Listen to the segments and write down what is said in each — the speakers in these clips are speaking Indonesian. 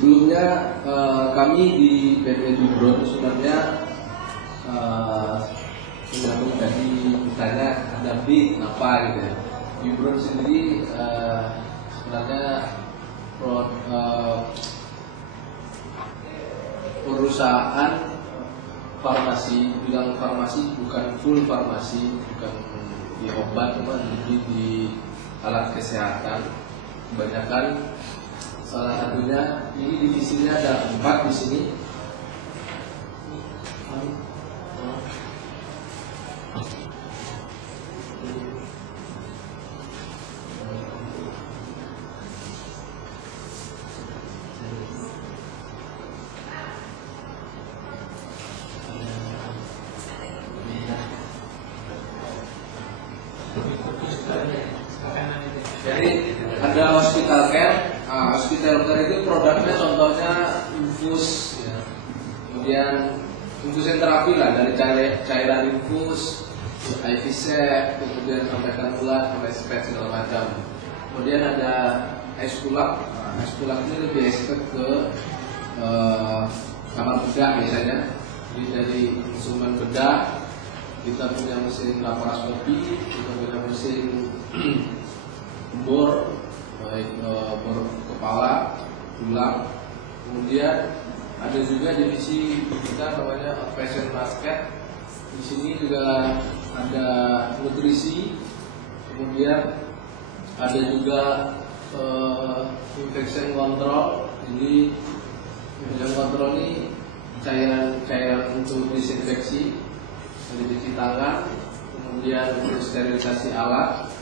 Sebelumnya kami di PT Bibron sebenarnya menyambung tadi ditanya ada B kenapa gitu ya. Bibron sendiri sebenarnya perusahaan farmasi, bidang farmasi, bukan full farmasi, bukan di obat, cuma di alat kesehatan. Kebanyakan salah satunya ini divisinya ada 4 di sini. Jadi ada hospital care. Hospital care itu produknya contohnya infus, ya. Kemudian infusen terapi lah, dari cairan infus, IV set, kemudian sampai kanulat, sampai spek segala macam. Kemudian ada ice pull-up. Ice pull-up ini lebih expert ke kamar bedah biasanya. Jadi dari instrumen bedah kita punya mesin laparoskopi, kita punya mesin bor, baik bor kepala, tulang. Kemudian ada juga divisi kita namanya patient basket. Di sini juga ada nutrisi, kemudian ada juga infection control. Jadi infection control ini cairan untuk disinfeksi, mencuci tangan, kemudian untuk sterilisasi alat,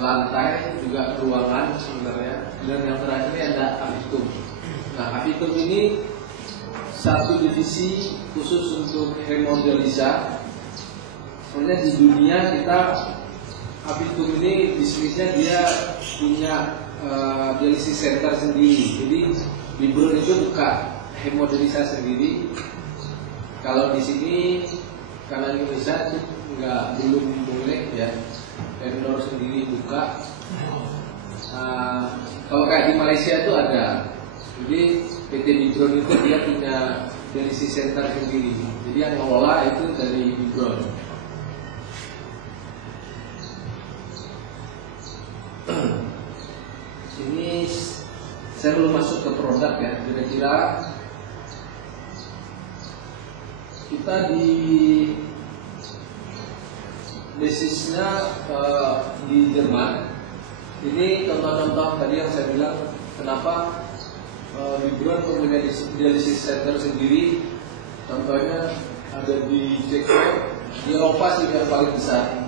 lantai, juga ruangan sebenarnya. Dan yang terakhir ini ada apitum. Nah, apitum ini satu divisi khusus untuk hemodialisa. Sebenarnya di dunia kita apitum ini bisnisnya dia punya dialisis center sendiri. Jadi Bibron itu buka hemodialisa sendiri. Kalau di sini karena Indonesia belum boleh ya, vendor sendiri buka. Kalau kayak di Malaysia itu ada. Jadi PT Bibron itu dia punya dialisis center sendiri. Jadi yang mengelola itu dari Bibron. Ini saya belum masuk ke produk ya. Kira-kira kita di basisnya di Jerman. Ini contoh-contoh tadi yang saya bilang kenapa Bibron mempunyai dialisis center sendiri. Contohnya ada di Ceko, di Eropa sih yang paling besar.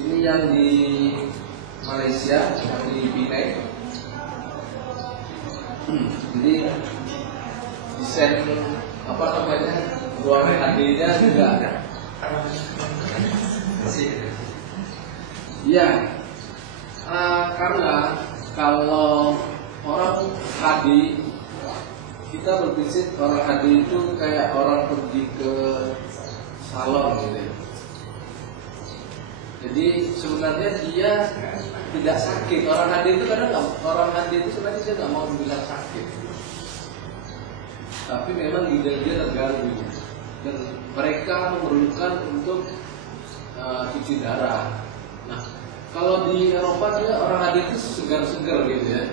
Ini yang di Malaysia, yang di Penang. Jadi desain apa namanya, ruang HD-nya juga. Iya, karena kalau orang HD, kita berpikir orang HD itu kayak orang pergi ke salon gitu. Jadi sebenarnya dia tidak sakit. Orang HD itu kadang itu sebenarnya dia nggak mau bilang sakit. Tapi memang lidah dia terganggu dan mereka memerlukan untuk cuci darah. Nah, kalau di Eropa dia orang HD itu segar-segar gitu ya.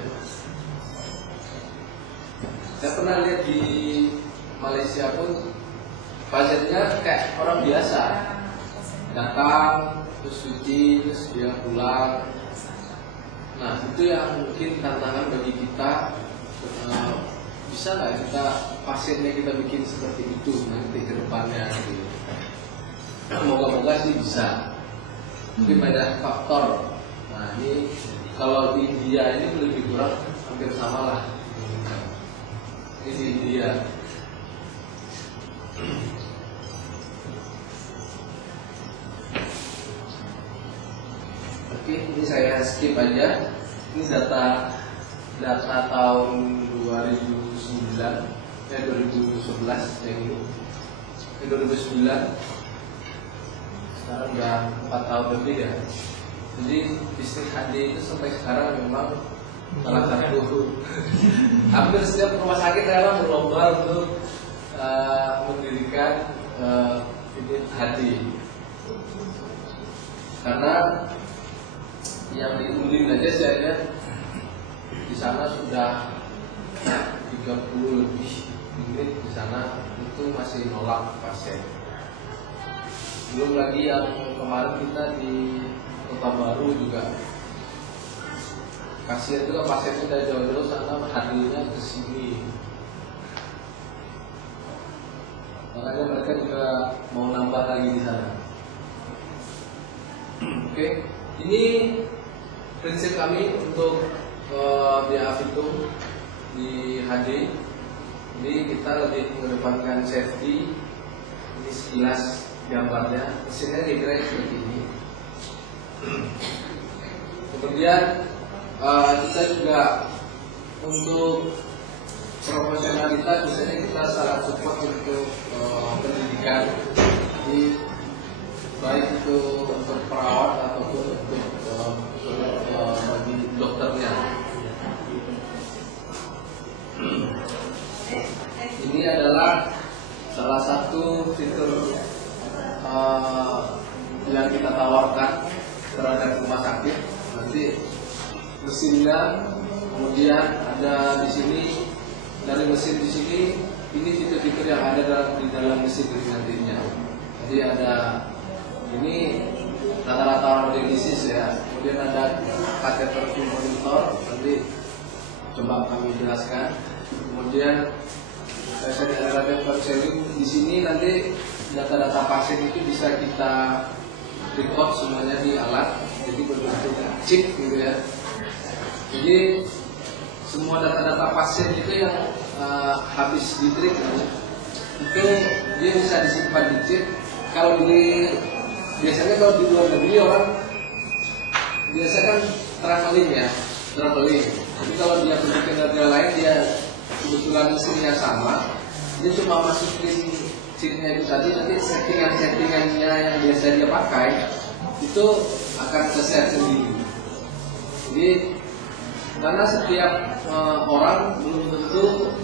Saya pernah lihat di Malaysia pun pasiennya kayak orang biasa, datang terus cuci terus dia pulang. Nah, itu yang mungkin tantangan bagi kita. Bisa nggak kita pasiennya kita bikin seperti itu nanti ke depannya gitu. Moga-moga sih bisa. Mungkin banyak faktor. Nah, ini kalau di India ini lebih kurang hampir sama lah. Ini di India. Oke, ini saya skip aja. Ini data tahun 2011 yang ini. 2009. Sekarang udah 4 tahun lebih ya. Jadi bisnis HD itu sampai sekarang memang salah satu hampir setiap rumah sakit sekarang berlomba untuk mendirikan unit HD, karena yang di Undin aja saya lihat di sana sudah 30 lebih unit di sana itu masih nolak pasien. Belum lagi yang kemarin kita di Kota Baru juga, kasihan juga pasiennya dari jauh-jauh sana hadirnya ke sini. Makanya mereka juga mau nambah lagi di sana. Oke, ini prinsip kami untuk biaya Avitum di HD. Jadi kita lebih mengedepankan safety. Ini sekilas gambarnya, mesinnya kira-kira seperti ini. Kemudian kita juga untuk profesionalitas biasanya kita sangat support untuk pendidikan, jadi baik itu untuk perawat ataupun untuk bagi dokternya. Ini adalah salah satu fitur yang kita tawarkan terhadap rumah sakit. Nanti mesinnya, kemudian ada di sini, dari mesin di sini, ini fitur-fitur yang ada di dalam mesin nantinya. Jadi ada ini rata-rata dialisis ya, kemudian ada kateter monitor, nanti coba kami jelaskan. Kemudian saya ada konseling di sini, nanti data-data pasien itu bisa kita record semuanya di alat, jadi berbentuk chip gitu ya. Jadi semua data-data pasien itu yang habis di treat itu dia bisa disimpan di chip. Kalau biasanya kalau di luar negeri orang biasa kan traveling. Jadi kalau dia pergi ke negara lain, dia kebetulan mesinnya sama, dia cuma masukin chipnya itu tadi, nanti settingannya yang biasa dia pakai itu akan ke-share sendiri. Jadi karena setiap orang belum tentu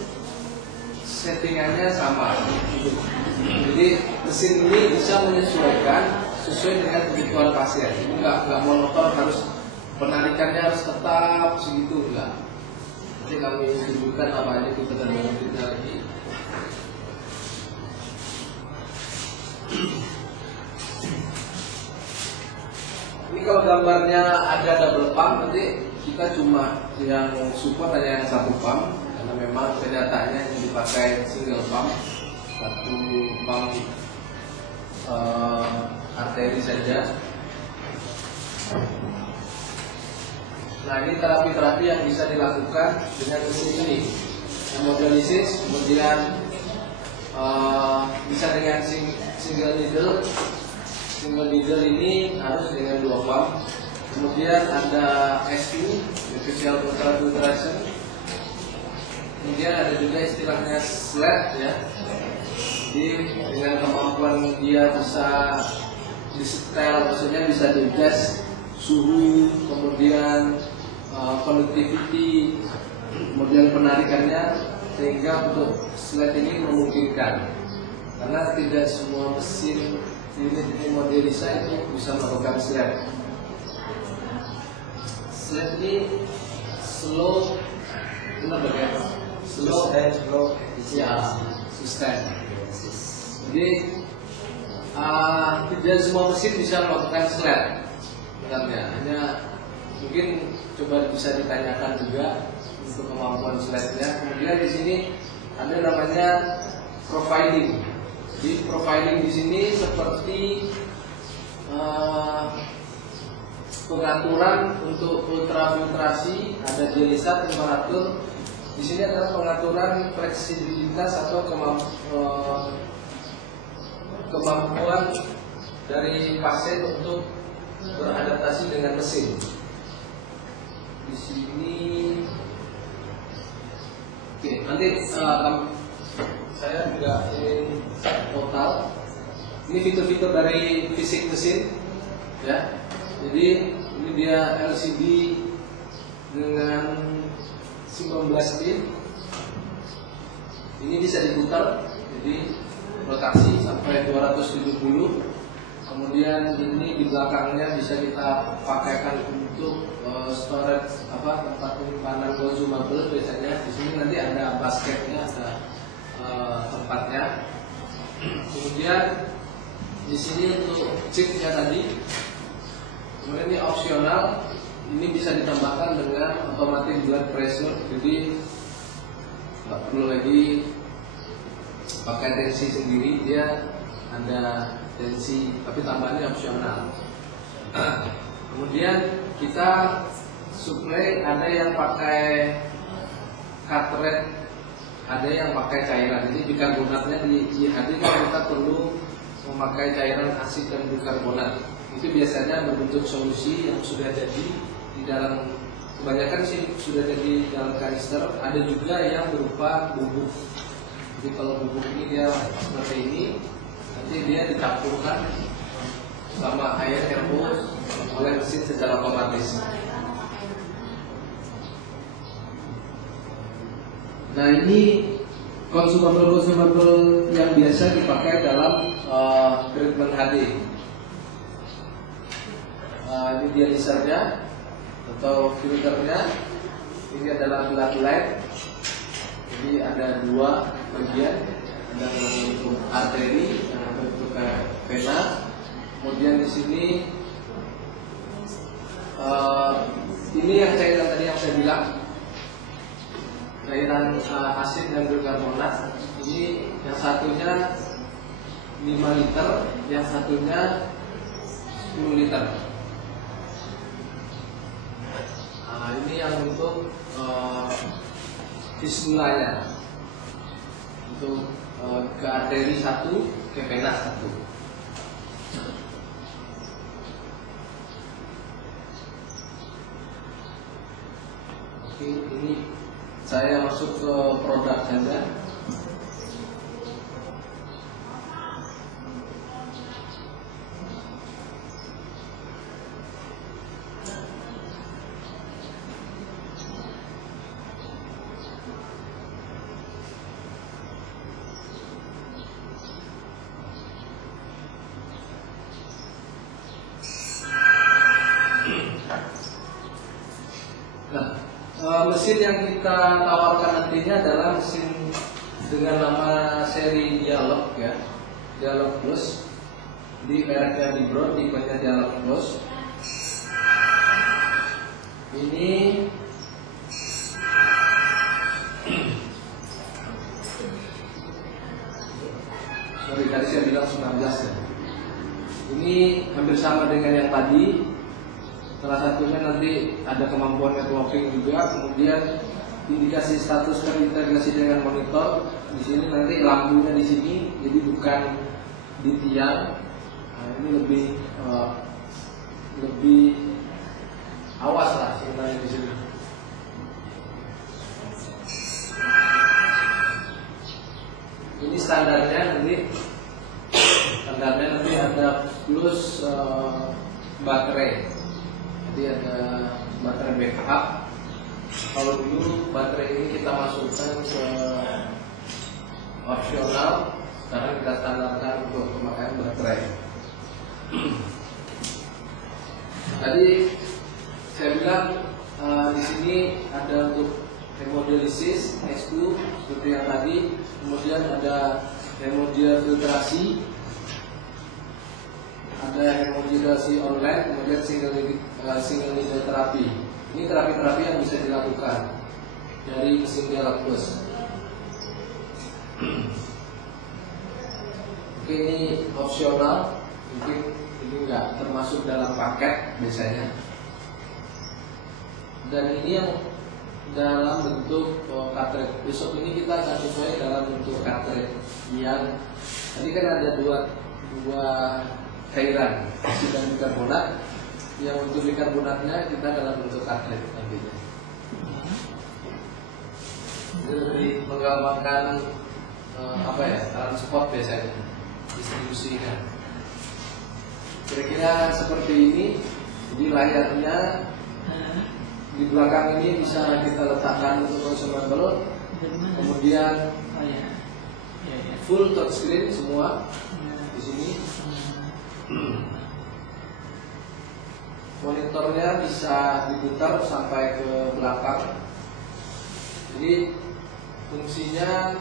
settingannya sama, jadi mesin ini bisa menyesuaikan sesuai dengan kebutuhan pasien. Jadi nggak monoton harus penarikannya harus tetap segitu, enggak. Nanti kami tunjukkan apa aja kita dan benefitnya lagi. Ini kalau gambarnya ada double pump, nanti kita cuma yang support hanya yang satu pump, karena memang kenyataannya yang dipakai single pump, satu pump arteri saja. Nah, ini terapi-terapi yang bisa dilakukan dengan mesin ini, hemodialisis, kemudian bisa dengan single needle. Single needle ini harus dengan 2 pump. Kemudian ada SU, special portal filtration. Kemudian ada juga istilahnya slab ya. Jadi dengan kemampuan dia bisa disetel, maksudnya bisa diadjust suhu, kemudian conductivity, kemudian penarikannya, sehingga untuk slab ini memungkinkan. Karena tidak semua mesin unit hemodialisa itu bisa melakukan slab. Slab ini slow, slow ya, sustain. Jadi tidak semua mesin bisa melakukan slab. Benarnya, hanya mungkin coba bisa ditanyakan juga untuk kemampuan slabnya. Kemudian di sini ada namanya profiling. Jadi profiling di sini seperti pengaturan untuk ultrafiltrasi, ada dialisa, temperatur. Di sini adalah pengaturan fleksibilitas atau kemampuan dari pasien untuk beradaptasi dengan mesin. Di sini, oke, nanti saya juga ingin total. Ini fitur-fitur dari fisik mesin, ya. Jadi Ini dia LCD dengan 19 pin. Ini bisa diputar, jadi rotasi sampai 270. Kemudian ini di belakangnya bisa kita pakaikan untuk storage tempat penyimpanan consumable. Biasanya di sini nanti ada basketnya, ada tempatnya. Kemudian di sini untuk chipnya tadi. Kemudian ini opsional, ini bisa ditambahkan dengan automatic blood pressure, jadi nggak perlu lagi pakai tensi sendiri, dia ada tensi, tapi tambahannya opsional. Kemudian kita supply, ada yang pakai cartridge, ada yang pakai cairan. Jadi bikarbonatnya di hati kan kita perlu memakai cairan asid dan bikarbonat. Itu biasanya berbentuk solusi yang sudah jadi di dalam, kebanyakan sih sudah jadi dalam kanister. Ada juga yang berupa bubuk. Jadi kalau bubuk ini dia seperti ini, nanti dia dicampurkan sama air rebus oleh mesin secara otomatis. Nah, ini consumable yang biasa dipakai dalam treatment HD. Ini dia dialisernya atau filternya. Ini adalah blood line. Jadi ada dua bagian, ada yang untuk arteri, yang untuk vena. Kemudian di sini ini yang cairan tadi yang saya bilang, cairan asid dan bikarbonat. Ini yang satunya 5 liter, yang satunya 10 liter. Nah, ini yang untuk fistulanya, untuk ke arteri 1, ke vena 1. Oke, ini saya masuk ke produk saja. Mesin yang kita tawarkan nantinya adalah mesin dengan nama seri Dialog ya, Dialog Plus. Di mereknya Dibron, tipenya Dialog Plus. Ini sorry, tadi saya bilang 19 ya. Ini hampir sama dengan yang tadi. Salah satunya nanti ada kemampuan networking juga, kemudian indikasi status terintegrasi dengan monitor. Di sini nanti lampunya di sini, jadi bukan di tiang. Nah, ini lebih awas lah sebenarnya di sini. Ini standarnya nanti ada plus baterai. Jadi ada baterai backup. Kalau dulu baterai ini kita masukkan ke opsional, sekarang kita standarkan untuk pemakaian baterai. Tadi saya bilang di sini ada untuk hemodialisis S2 seperti yang tadi, kemudian ada hemodiafiltrasi, ada hemodiafiltrasi online, kemudian single needle terapi. Ini terapi-terapi yang bisa dilakukan dari mesin Dialog Plus. Oke, ini opsional, mungkin ini nggak termasuk dalam paket biasanya. Dan ini yang dalam bentuk cartridge. Besok ini kita akan sesuai dalam bentuk cartridge. Yang tadi kan ada dua cairan asid dan bikarbonat. Yang untuk bikarbonatnya kita dalam bentuk cartridge nantinya. Itu lebih menggampangkan transport biasanya, distribusinya. Kira-kira seperti ini Jadi layarnya di belakang ini bisa kita letakkan untuk consumable, kemudian full touchscreen semua di sini. Monitornya bisa diputar sampai ke belakang. Jadi fungsinya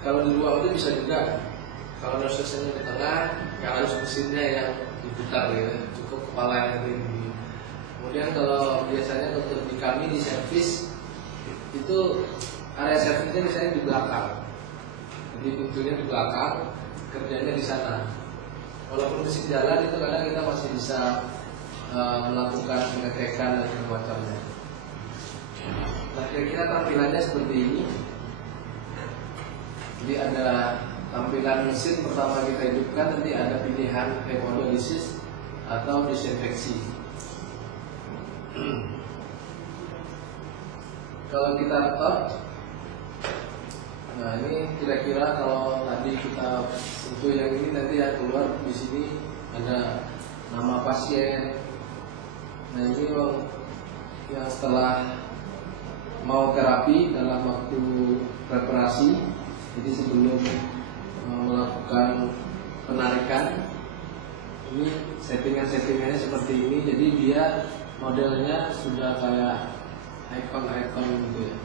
kalau di ruang itu bisa juga. Kalau nozzle-nya di tengah, nggak harus mesinnya yang diputar ya, cukup kepala yang tinggi. Kemudian kalau biasanya untuk di kami di servis itu area servisnya misalnya di belakang, jadi pintunya di belakang, kerjanya di sana. Walaupun mesin jalan itu kadang kita masih bisa melakukan pengecekan dan semacamnya. Nah kira-kira tampilannya seperti ini. Jadi ada tampilan mesin pertama kita hidupkan, nanti ada pilihan hemodialisis atau disinfeksi. Kalau kita start, nah ini kira-kira kalau tadi kita sentuh yang ini, nanti yang keluar di sini ada nama pasien. Nah ini yang setelah mau terapi dalam waktu preparasi, jadi sebelum melakukan penarikan, ini settingannya seperti ini. Jadi dia modelnya sudah kayak icon gitu ya.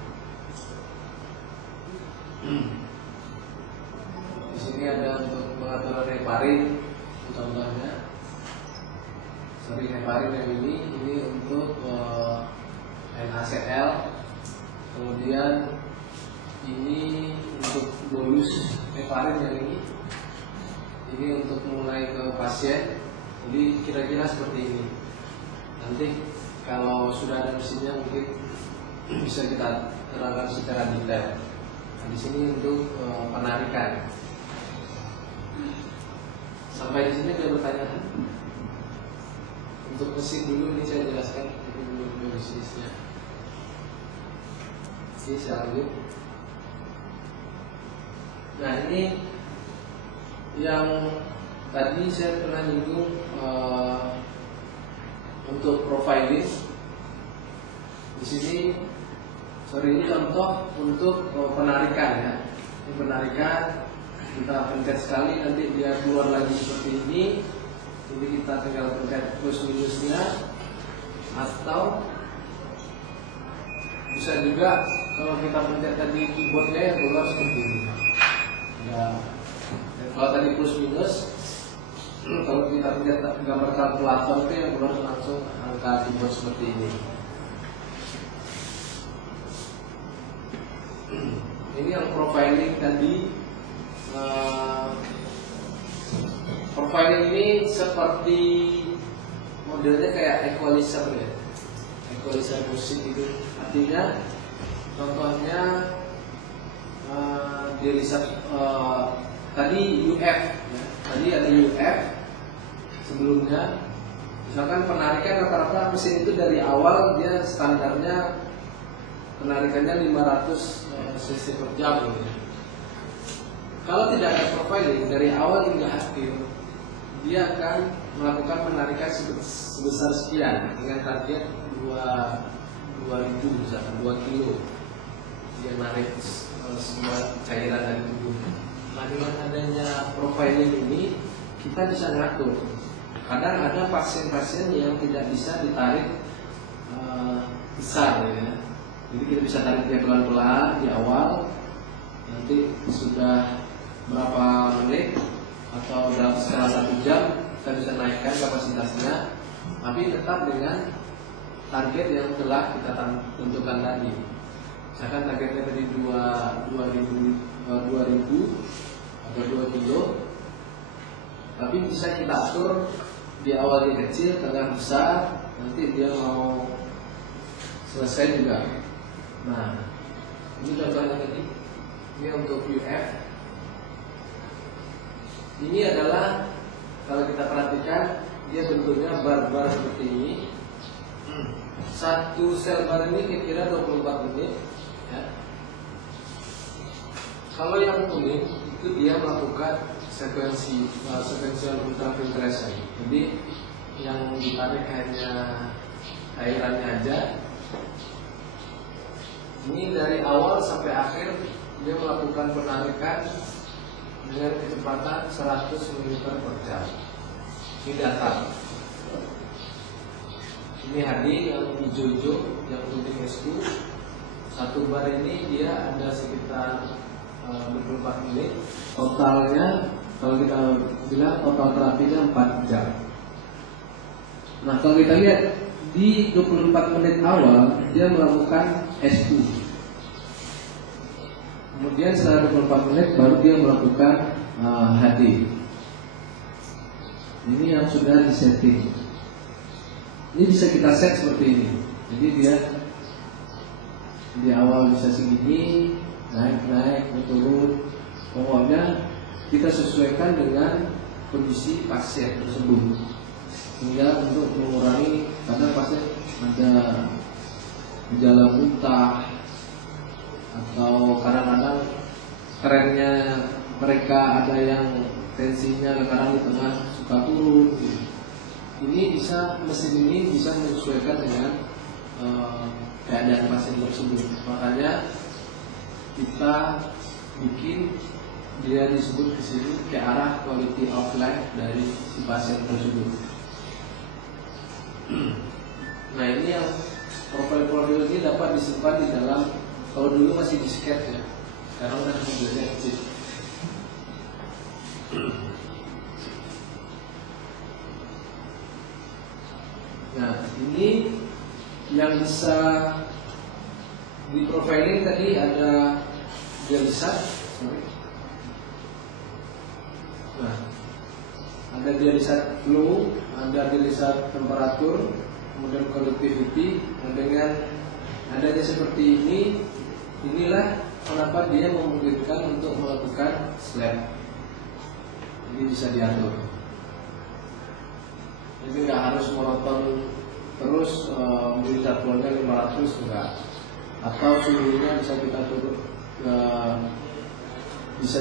Di sini ada untuk pengaturan heparin, contohnya. Heparin yang ini untuk NaCl, kemudian ini untuk bolus heparin yang ini untuk mulai ke pasien. Jadi kira-kira seperti ini. Nanti kalau sudah ada mesinnya mungkin bisa kita terangkan secara detail. Nah, di sini untuk penarikan. Sampai di sini ada pertanyaan? Untuk mesin dulu ini saya jelaskan dulu bisnisnya. Oke, saya lanjut. Nah ini yang tadi saya pernah nyinggung untuk profiling. Di sini, ini contoh untuk penarikan ya. Ini penarikan, kita pencet sekali, nanti dia keluar lagi seperti ini. Jadi kita tinggal pencet plus minusnya, atau bisa juga kalau kita pencet tadi keyboardnya yang keluar seperti ini. Nah, kalau tadi plus minus, kalau kita pencet gambar kalkulator itu yang keluar langsung angka keyboard seperti ini. Ini yang profiling tadi. Profiling ini seperti modelnya kayak equalizer ya, equalizer musik itu. Artinya, contohnya di riset tadi UF, ya. Tadi ada UF sebelumnya. Misalkan penarikan rata-rata mesin itu dari awal dia standarnya penarikannya 500 cc per jam. Ya. Kalau tidak ada profiling dari awal hingga akhir, dia akan melakukan penarikan sebesar sekian dengan target 2000 misalkan 2 kilo. Dia narik semua cairan dari tubuh. Nah dengan adanya profiling ini kita bisa ngatur. Kadang ada pasien-pasien yang tidak bisa ditarik besar ya. Jadi kita bisa tarik dia pelan-pelan di awal. Nanti sudah berapa menit atau dalam setelah 1 jam kita bisa naikkan kapasitasnya, tapi tetap dengan target yang telah kita tentukan tadi. Misalkan targetnya tadi 2000 atau 2 kilo, tapi bisa kita atur di awal dia kecil, tengah besar, nanti dia mau selesai juga. Nah, ini contohnya tadi. Ini untuk UF. Ini adalah kalau kita perhatikan dia bentuknya bar-bar seperti ini. Satu sel bar ini kira-kira 24 menit ya. Kalau yang kuning itu dia melakukan sequential ultrafiltrasi. Jadi yang ditarik hanya cairannya aja. Ini dari awal sampai akhir dia melakukan penarikan dengan kecepatan 100 ml per jam. Ini data. Ini hari yang hijau-hijau, yang putih es-2. Satu bar ini dia ada sekitar 24 menit. Totalnya kalau kita bilang total terapinya 4 jam. Nah kalau kita lihat di 24 menit awal dia melakukan S2. Kemudian setelah 24 menit baru dia melakukan HD. Ini yang sudah disetting. Ini bisa kita set seperti ini. Jadi dia di awal bisa segini, naik, turun. Pokoknya kita sesuaikan dengan kondisi pasien tersebut. Hingga untuk mengurangi, karena pasien ada gejala muntah atau kadang-kadang kerennya mereka ada yang tensinya kadang di tengah suka turun. Ini mesin ini bisa menyesuaikan dengan keadaan pasien tersebut. Makanya kita bikin dia disebut ke sini ke arah quality of life dari si pasien tersebut. Nah ini yang profil ini dapat disimpan di dalam, kalau dulu masih disket ya, sekarang udah mobilnya kecil. Nah ini yang bisa di profiling tadi ada dialisat. Nah ada dialisat flow, ada dialisat temperatur, kemudian conductivity. Nah, dengan adanya seperti ini, inilah kenapa dia memungkinkan untuk melakukan slab. Jadi bisa diatur. Jadi nggak harus monoton terus militar flownya 500 enggak. Atau suhunya bisa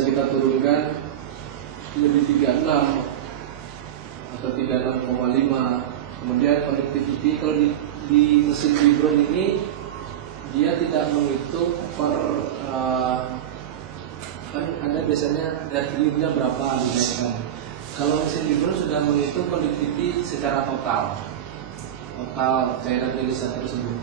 kita turunkan lebih 36 atau 36,5. Kemudian connectivity kalau di mesin Vibron ini dia tidak menghitung per kan ada biasanya natriumnya berapa dinaikkan. Kalau mesin Vibron sudah menghitung connectivity secara total cairan dialisat tersebut.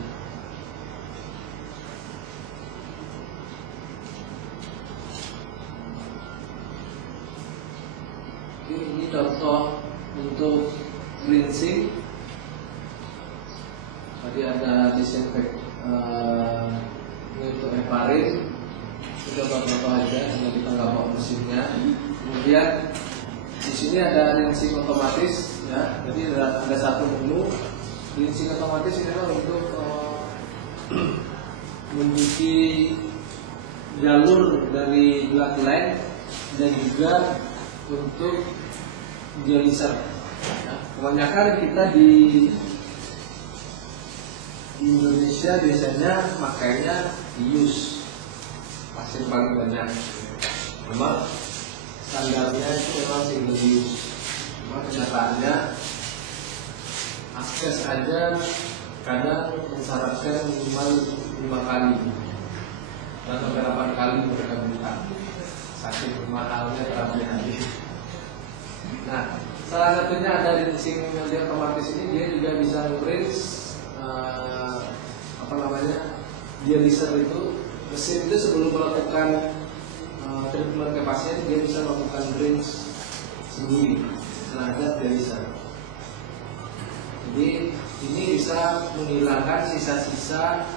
Ini contoh untuk cleansing. Tadi ada disinfect untuk heparin, sudah beberapa aja karena kita nggak bawa mesinnya. Kemudian di sini ada rinsing otomatis, ya. Jadi ada satu menu rinsing otomatis ini adalah untuk mencuci jalur dari bloodline dan juga untuk dialiser. Nah, kebanyakan kita di Indonesia biasanya makainya dius, pasien paling banyak. Memang standarnya itu memang single use. Cuma kenyataannya akses aja kadang mensyaratkan minimal 5 kali dan sampai 8 kali mereka minta. Saking mahalnya terapi nanti. Nah, salah satunya ada rinsing yang otomatis ini, dia juga bisa rinse dialiser itu. Mesin itu sebelum melakukan treatment ke pasien dia bisa melakukan rinse sendiri terhadap dialiser. Jadi ini bisa menghilangkan sisa-sisa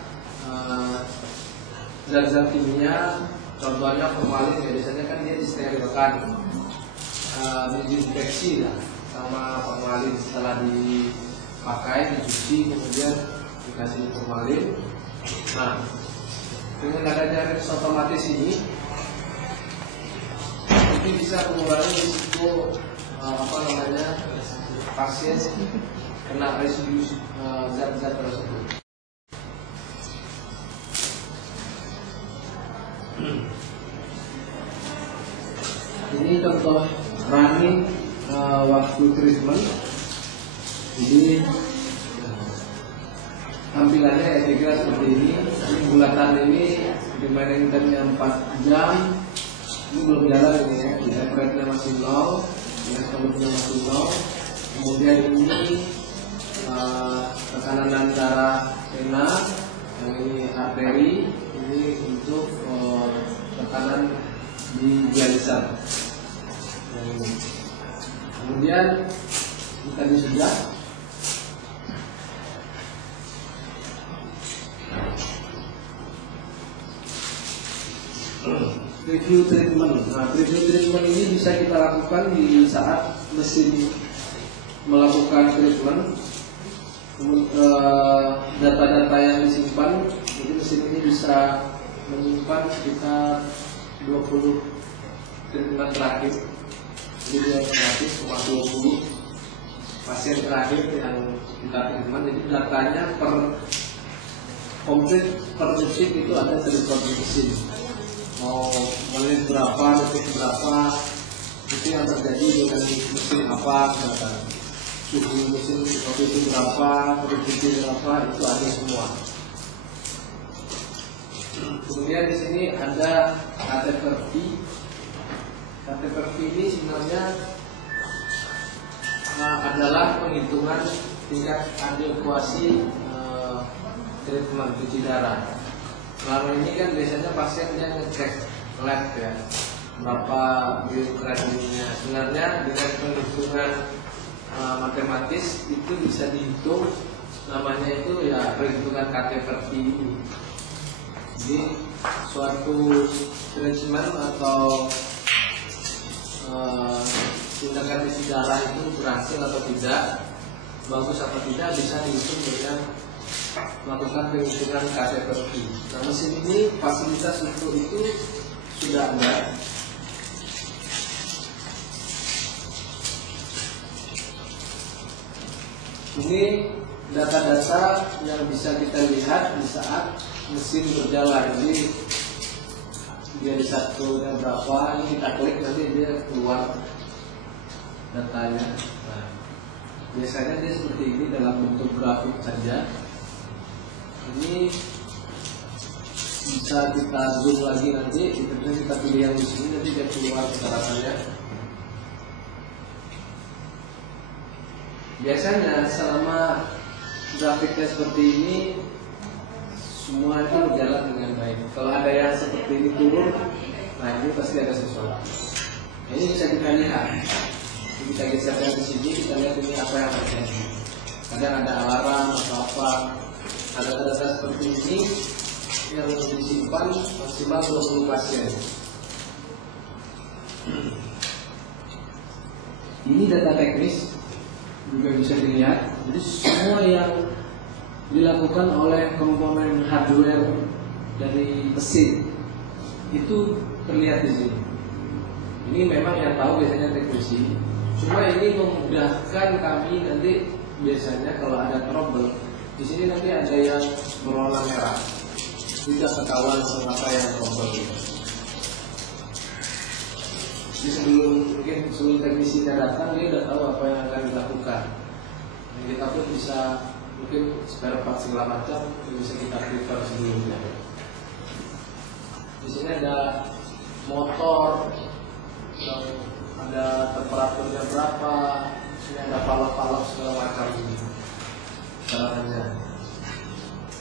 zat-zat kimia. Contohnya formalin ya, biasanya kan dia disterilkan, diinfeksi lah sama formalin. Setelah dipakai, dicuci, kemudian dikasih formalin. Nah, dengan adanya rinse otomatis ini bisa mengurangi risiko pasien kena residu zat-zat tersebut. Ini contoh running waktu treatment. Jadi tampilannya ya kira-kira seperti ini. Ini bulatan ini dimainin time-nya 4 jam. Ini belum jalan ini ya, di average-nya masih 0, yang sebelumnya masih 0. Kemudian ini tekanan dan darah vena, yang ini arteri, ini untuk tekanan di dialiser. Kemudian ini tadi sudah. Preview treatment. Nah, preview treatment ini bisa kita lakukan di saat mesin melakukan treatment. Data-data yang disimpan, jadi mesin ini bisa menyimpan sekitar 20 treatment terakhir. Jadi dia otomatis cuma 20 pasien terakhir yang kita treatment. Jadi datanya per komplit per detik itu ada terrecord di mesin. Mau menit berapa, detik berapa, itu yang terjadi dengan mesin apa, misalkan suhu mesin waktu itu berapa, produksi berapa, itu ada semua. Kemudian di sini ada catheter V. Catheter V ini sebenarnya adalah penghitungan tingkat adekuasi treatment cuci darah. Selama ini kan biasanya pasien dia ngecek lab ya, berapa biokreatinnya. Sebenarnya dengan penghitungan matematis itu bisa dihitung, namanya itu ya perhitungan catheter V ini. Jadi suatu treatment atau tindakan cuci darah itu berhasil atau tidak, bagus atau tidak, bisa dihitung dengan melakukan penghitungan catheter V. Nah, mesin ini fasilitas untuk itu sudah ada. Ini data-data yang bisa kita lihat di saat mesin berjalan. Jadi dia di satunya berapa, ini kita klik nanti dia keluar datanya. Nah, biasanya dia seperti ini dalam bentuk grafik saja. Ini bisa kita zoom lagi nanti, kita pilih yang di sini, nanti dia keluar cataratannya. Biasanya selama grafiknya seperti ini, semua itu berjalan dengan baik. Kalau ada yang seperti ini turun, nah ini pasti ada sesuatu. Nah, ini bisa kita lihat. Kita geserkan di sini, kita lihat ini apa yang terjadi. Kadang ada alarm atau apa. Ada data seperti ini yang disimpan maksimal 20 pasien. Ini data teknis juga bisa dilihat. Jadi semua yang dilakukan oleh komponen hardware dari mesin itu terlihat di sini. Ini memang yang tahu biasanya teknisi. Cuma ini memudahkan kami nanti biasanya kalau ada trouble. Di sini nanti ada yang berwarna merah, tidak ketahuan apa yang trouble. Jadi sebelum teknisinya datang, dia sudah tahu apa yang akan dilakukan. Dan kita pun bisa mungkin spare part segala macam bisa kita prepare sebelumnya. Di sini ada motor, ada temperaturnya berapa, di sini ada valve-valve segala macam ini. Caranya.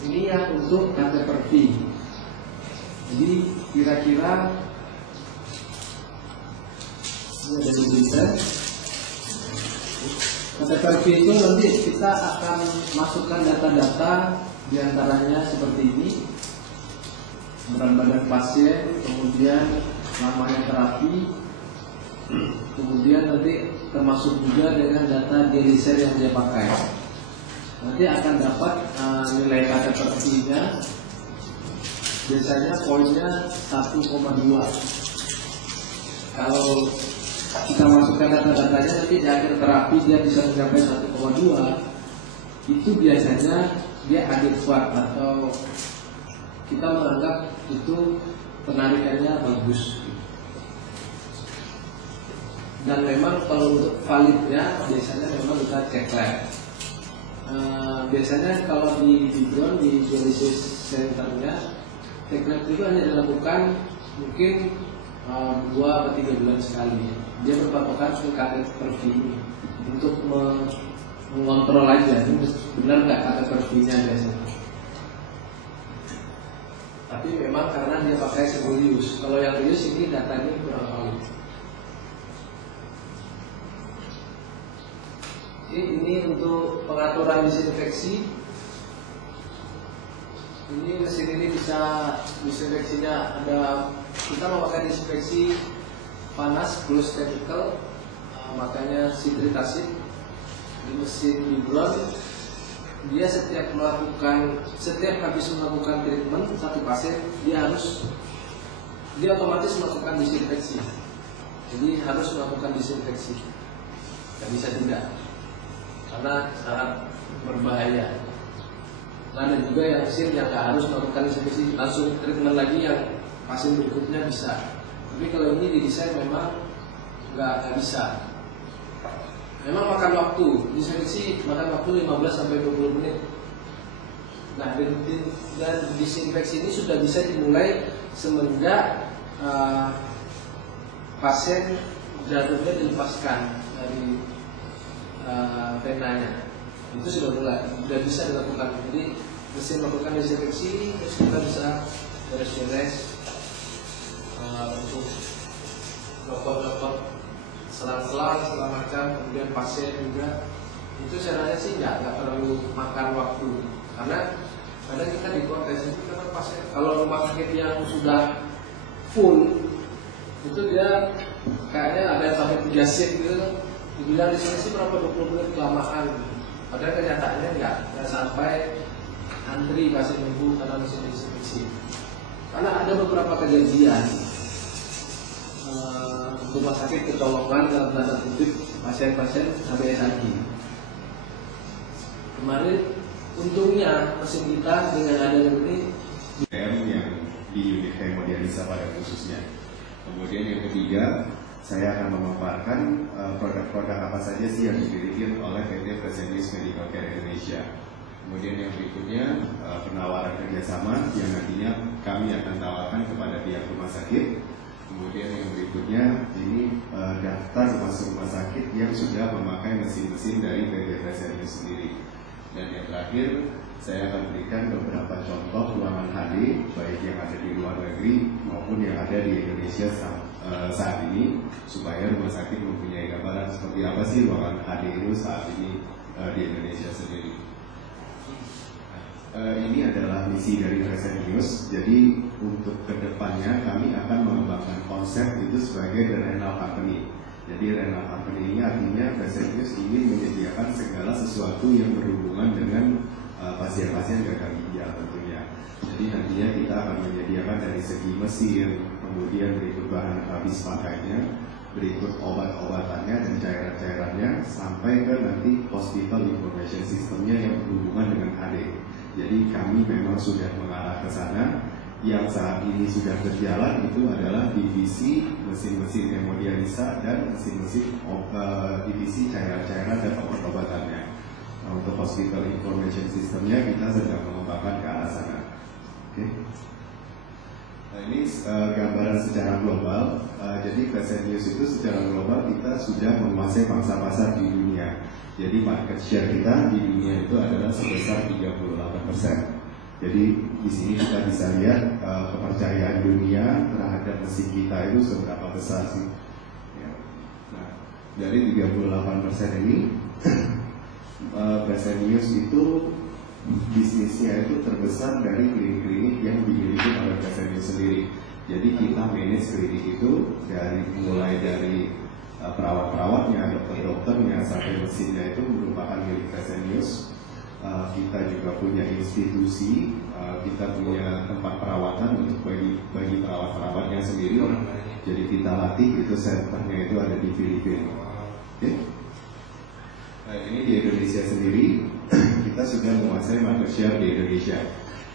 Ini yang untuk catheter V. Jadi kira-kira ini ada di berita. Catheter V itu nanti kita akan masukkan data-data, diantaranya seperti ini: berat badan pasien, kemudian lamanya terapi, kemudian nanti termasuk juga dengan data dialiser yang dia pakai. Nanti akan dapat nilai catheter V-nya, biasanya poinnya 1,2. Kalau kita masukkan data-datanya nanti di akhir terapi dia bisa mencapai 1,2, itu biasanya dia adekuat atau kita menganggap itu penarikannya bagus. Dan memang kalau untuk validnya biasanya memang kita cek lab. Biasanya kalau di Bigron, di dialisis centernya, teknik itu hanya dilakukan mungkin 2 atau 3 bulan sekali. Dia berpatokan ke katet per V untuk mengontrol aja, ini benar nggak katet per V-nya biasanya. Tapi memang karena dia pakai Sibelius. Kalau yang Lius ini datanya kurang valid. Ini untuk pengaturan disinfeksi. Ini mesin ini bisa disinfeksinya ada, kita memakai disinfeksi panas plus chemical, makanya citric acid. Di mesin Bigron dia setiap habis melakukan treatment satu pasien dia otomatis melakukan disinfeksi. Jadi harus melakukan disinfeksi. Tidak bisa tidak, karena sangat berbahaya. Nah, ada juga yang mesin yang nggak harus melakukan disinfeksi, langsung treatment lagi yang pasien berikutnya bisa. Tapi kalau ini didesain memang nggak bisa. Memang makan waktu, disinfeksi makan waktu 15-20 menit. Nah, dan disinfeksi ini sudah bisa dimulai semenjak pasien jantungnya dilepaskan dari venanya. Itu sudah bisa dilakukan. Jadi mesin melakukan disinfeksi, terus kita bisa beres-beres untuk copot-copot selang-selang segala macam. Kemudian pasien juga itu caranya sih nggak perlu makan waktu, karena kadang kita diprotes itu karena pasien kalau rumah sakit yang sudah full itu dia kayaknya ada sampai 3 shift gitu, dibilang di sini sih berapa 20 menit kelamaan. Padahal kenyataannya nggak sampai antri pasien nunggu karena mesin disinfeksi. Karena ada beberapa kejadian rumah sakit kecolongan dalam tanda kutip pasien-pasien HBS lagi. Kemarin untungnya mesin kita dengan adanya ini yang di unit hemodialisa pada khususnya. Kemudian yang ketiga, saya akan memaparkan produk-produk apa saja sih yang dimiliki oleh PT Fresenius Medical Care Indonesia. Kemudian yang berikutnya penawaran kerjasama yang nantinya kami akan tawarkan kepada pihak rumah sakit. Kemudian yang berikutnya ini daftar rumah sakit yang sudah memakai mesin-mesin dari PT Fresenius sendiri. Dan yang terakhir, saya akan berikan beberapa contoh ruangan HD baik yang ada di luar negeri maupun yang ada di Indonesia saat ini, supaya rumah sakit mempunyai gambaran seperti apa sih ruangan HD itu saat ini di Indonesia sendiri. Ini adalah misi dari Fresenius. Jadi untuk kedepannya kami akan mengembangkan konsep itu sebagai the renal company. Jadi renal company ini artinya Fresenius ingin menyediakan segala sesuatu yang berhubungan dengan pasien-pasien gagal ginjal tentunya. Jadi nantinya kita akan menyediakan dari segi mesin, kemudian berikut bahan habis pakainya, berikut obat-obatannya dan cairan-cairannya, sampai ke nanti hospital information systemnya yang berhubungan dengan HD. Jadi kami memang sudah mengarah ke sana. Yang saat ini sudah berjalan itu adalah divisi mesin-mesin hemodialisa dan mesin-mesin divisi cairan-cairan dan obat-obatannya. Nah, untuk hospital information systemnya kita sedang mengembangkan ke arah sana. Oke. Nah, ini gambaran secara global. Jadi Fresenius itu secara global kita sudah menguasai pangsa pasar di dunia. Jadi market share kita di dunia itu adalah sebesar 38%. Jadi di sini kita bisa lihat kepercayaan dunia terhadap mesin kita itu seberapa besar sih. Ya. Nah, dari 38% ini Fresenius itu bisnisnya itu terbesar dari klinik-klinik yang dimiliki oleh Fresenius sendiri. Jadi kita manage klinik itu mulai dari perawat-perawatnya, dokter-dokternya, sampai mesinnya itu merupakan milik Fresenius. Kita juga punya institusi, kita punya tempat perawatan untuk bagi perawat-perawatnya sendiri. Jadi kita latih itu centernya itu ada di Filipina. Okay. Nah, ini di Indonesia sendiri kita sudah menguasai market share di Indonesia.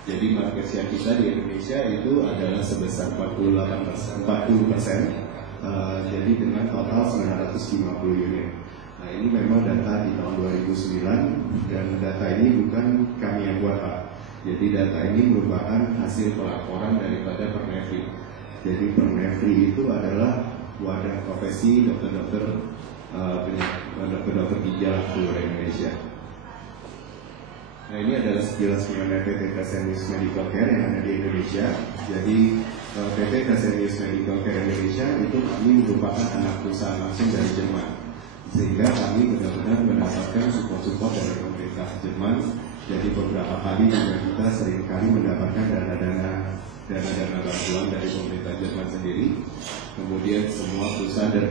Jadi market share kita di Indonesia itu adalah sebesar 40%. Jadi dengan total 950 unit. Nah, ini memang data di tahun 2009 dan data ini bukan kami yang buat, Pak. Jadi data ini merupakan hasil pelaporan daripada Permefri. Jadi Permefri itu adalah wadah profesi dokter-dokter ginjal seluruh Indonesia. Nah, ini adalah sekilas mengenai PT Fresenius Medical Care yang ada di Indonesia. Jadi PT Fresenius Medical Care Indonesia itu kami merupakan anak perusahaan langsung dari Jerman, sehingga kami benar-benar mendapatkan support dari pemerintah Jerman. Jadi beberapa kali juga kita seringkali mendapatkan dana-dana bantuan dari pemerintah Jerman sendiri. Kemudian semua perusahaan dan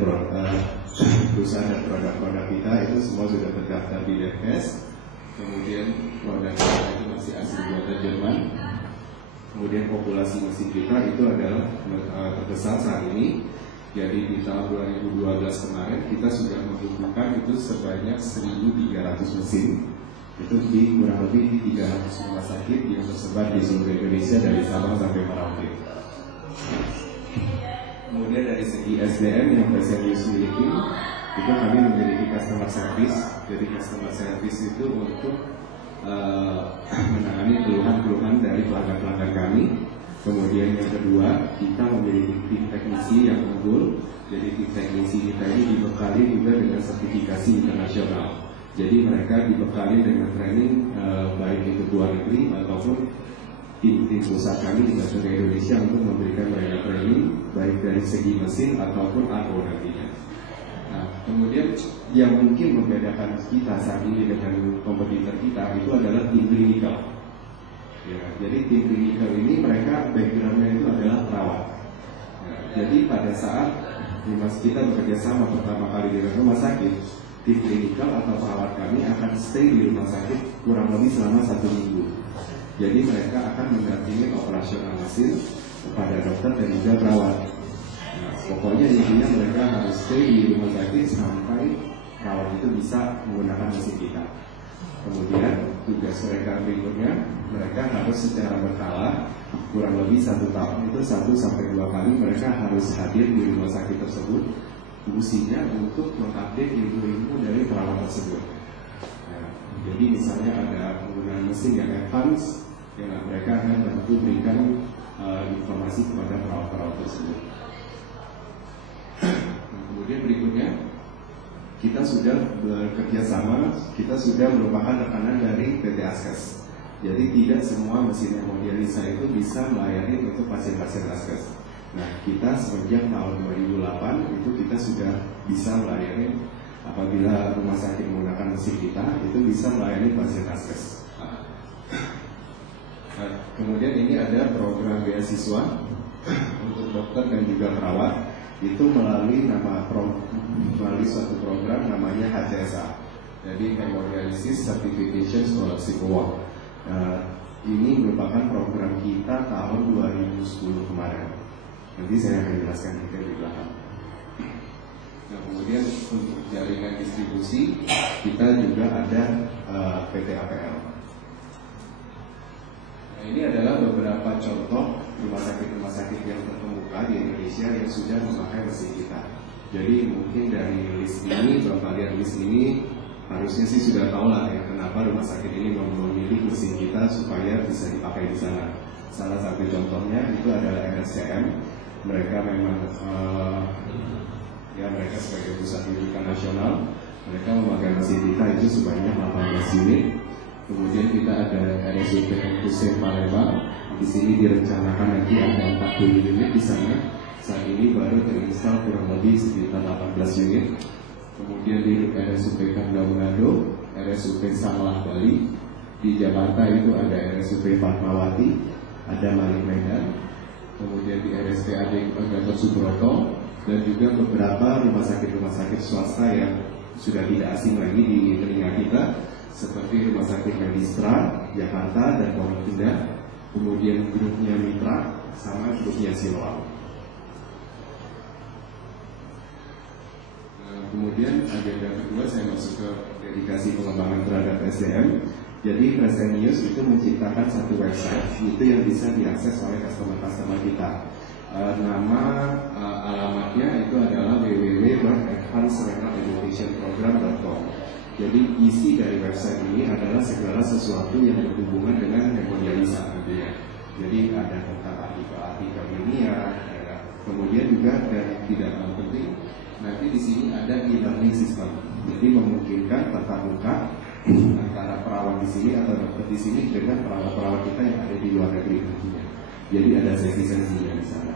produk-produk kita itu semua sudah terdaftar di DFS. Kemudian produk kita itu masih asli buatan Jerman. Kemudian populasi mesin kita itu adalah terbesar saat ini. Jadi di tahun 2012 kemarin kita sudah membukukan itu sebanyak 1.300 mesin. Itu di kurang lebih di 300 rumah sakit yang tersebar di seluruh Indonesia dari Sabang sampai Merauke. Kemudian dari segi SDM yang Fresenius miliki, itu kami memiliki customer service. Jadi customer service itu untuk menangani keluhan-keluhan dari pelanggan-pelanggan kami. Kemudian yang kedua, kita memiliki tim teknisi yang unggul. Jadi tim teknisi kita ini dibekali juga dengan sertifikasi internasional. Jadi mereka dibekali dengan training baik itu luar negeri ataupun tim pusat kami di Garuda Indonesia untuk memberikan mereka training baik dari segi mesin ataupun AO nantinya. Nah, kemudian yang mungkin membedakan kita saat ini dengan kompetitor kita itu adalah tim klinikal. Ya, jadi tim klinikal ini mereka backgroundnya itu adalah perawat. Ya, jadi pada saat kita bekerja sama pertama kali dengan rumah sakit, tim klinikal atau perawat kami akan stay di rumah sakit kurang lebih selama 1 minggu. Jadi mereka akan mendampingi operasional mesin kepada dokter dan juga perawat. Nah, pokoknya intinya mereka harus stay di rumah sakit sampai perawat itu bisa menggunakan mesin kita. Kemudian tugas mereka berikutnya, mereka harus secara berkala kurang lebih 1 tahun itu 1 sampai 2 kali mereka harus hadir di rumah sakit tersebut. Fungsinya untuk mengupdate ilmu-ilmu dari perawat tersebut. Nah, jadi misalnya ada penggunaan mesin yang advance, ya mereka akan bantu berikan informasi kepada perawat-perawat tersebut. Kemudian berikutnya, kita sudah bekerja sama, kita sudah merupakan rekanan dari PT Askes. Jadi tidak semua mesin hemodialisa itu bisa melayani untuk pasien-pasien Askes. Nah, kita semenjak tahun 2008 itu kita sudah bisa melayani apabila rumah sakit menggunakan mesin kita itu bisa melayani pasien Askes. Nah, kemudian ini ada program beasiswa untuk dokter dan juga perawat itu melalui suatu program namanya HCSA. Jadi Hemodialysis Certification Scholarship Award. Ini merupakan program kita tahun 2010 kemarin. Nanti saya akan jelaskan detail di belakang. Nah, kemudian untuk jaringan distribusi kita juga ada PT APL. Nah, ini adalah beberapa contoh rumah sakit yang terkemuka di Indonesia yang sudah memakai mesin kita. Jadi mungkin dari list ini, Bapak lihat list ini, harusnya sih sudah tahu lah ya kenapa rumah sakit ini memilih mesin kita supaya bisa dipakai di sana. Salah satu contohnya itu adalah RSCM. Mereka memang mereka sebagai pusat rujukan nasional, mereka memakai mesin kita itu sebanyak 18 unit. Kemudian kita ada RSUP Hussein Palembang. Di sini direncanakan nanti ada 40 unit di sana. Saat ini baru terinstal kurang lebih sekitar 18 unit. Kemudian di RSUP Kanda Manado, RSUP Sanglah Bali. Di Jakarta itu ada RSUP Fatmawati, ada Malik Medan. Kemudian di RSPAD Gatot Subroto dan juga beberapa rumah sakit swasta yang sudah tidak asing lagi di telinga kita seperti Rumah Sakit Medistra, Jakarta dan Pondok Indah, kemudian grupnya Mitra sama grupnya Siloam. Kemudian agenda kedua saya masuk ke dedikasi pengembangan terhadap SDM. Jadi Fresenius itu menciptakan satu website itu yang bisa diakses oleh customer kita. Nama alamatnya itu adalah www www.advancerenaleducationprogram.com. Jadi isi dari website ini adalah segala sesuatu yang berhubungan dengan hemodialisa nantinya. Jadi ada tentang artikel ilmiah, kemudian juga dan tidak kalah penting, nanti di sini ada e-learning system. Jadi memungkinkan tatap muka antara perawat di sini atau dokter di sini dengan perawat-perawat kita yang ada di luar negeri nantinya. Jadi ada sesi-sesinya di sana.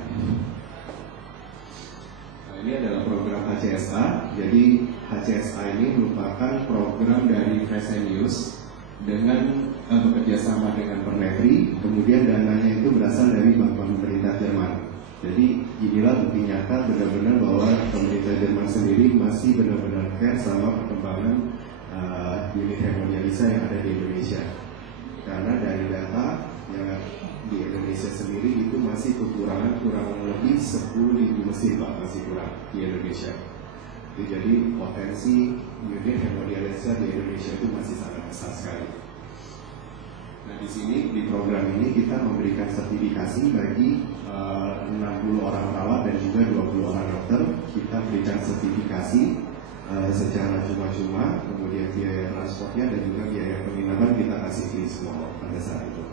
Nah, ini adalah program HCSA. Jadi HCSA ini merupakan program dari Fresenius dengan bekerja sama dengan Pernetri. Kemudian dananya itu berasal dari pemerintah Jerman. Jadi inilah bukti nyata benar-benar bahwa pemerintah Jerman sendiri masih benar-benar care sama perkembangan unit hemodialisa yang ada di Indonesia. Karena dari data yang di Indonesia sendiri itu masih kekurangan kurang lebih 10.000 mesin Pak, masih kurang di Indonesia. Jadi potensi unit hemodialisa di Indonesia itu masih sangat besar sekali. Nah di sini di program ini kita memberikan sertifikasi bagi 60 orang perawat dan juga 20 orang dokter. Kita berikan sertifikasi secara cuma-cuma, kemudian biaya transportnya dan juga biaya penginapan kita kasih free semua pada saat itu.